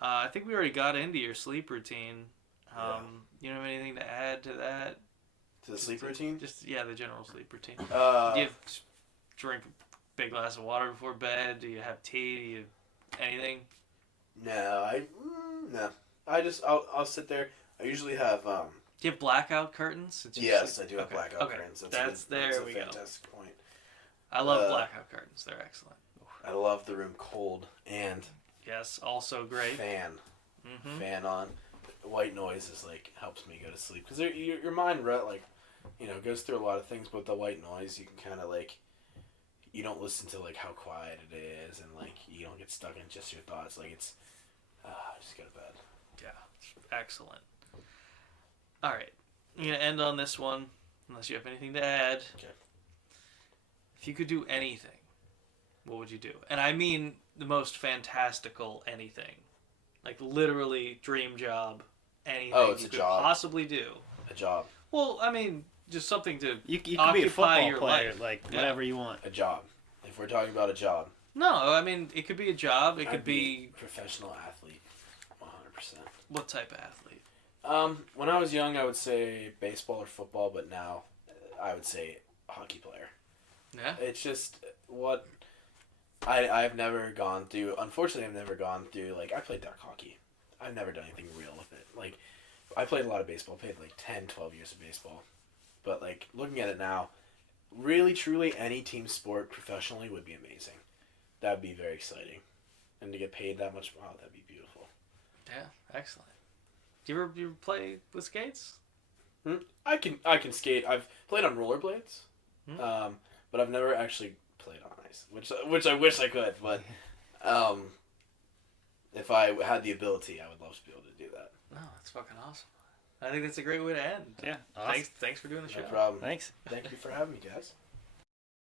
I think we already got into your sleep routine. You don't have anything to add to that? To the sleep routine? Just, the general sleep routine. Do Do you drink a big glass of water before bed? Do you have tea? Do you anything? No, no. I'll sit there. I usually have Do you have blackout curtains? Since you yes, sleep- I do have okay. blackout Okay. curtains. That's there we a go. fantastic point. I love blackout curtains. They're excellent. I love the room cold and Yes, also great. fan Mm-hmm. on. White noise is like helps me go to sleep because your mind goes through a lot of things, but with the white noise you can kind of you don't listen to how quiet it is, and you don't get stuck in just your thoughts. It's just go to bed. Yeah, excellent. All right, I'm gonna end on this one, unless you have anything to add. Okay. If you could do anything, what would you do? And I mean the most fantastical anything, like literally dream job, anything it's you a could job. possibly do. A job. Well, I mean, just something to You could be a occupy football your player, life. like Yeah. whatever you want. A job. If we're talking about a job. No, I mean it could be a job. It I'd could be a professional athlete. 100%. what type of athlete? When I was young, I would say baseball or football, but now I would say hockey player. Yeah. It's just what I've never gone through. Unfortunately, I've never gone through, like, I played duck hockey. I've never done anything real with it. Like, I played a lot of baseball. I played like 10, 12 years of baseball. But, like, looking at it now, really, truly, any team sport professionally would be amazing. That would be very exciting. And to get paid that much, wow, that'd be beautiful. Yeah, excellent. Do you ever play with skates? I can skate. I've played on rollerblades, Hmm. but I've never actually played on ice, which I wish I could. But if I had the ability, I would love to be able to do that. No, that's fucking awesome. I think that's a great way to end. Yeah. Awesome. Thanks for doing the show. No problem. Thanks. Thank you for having me, guys.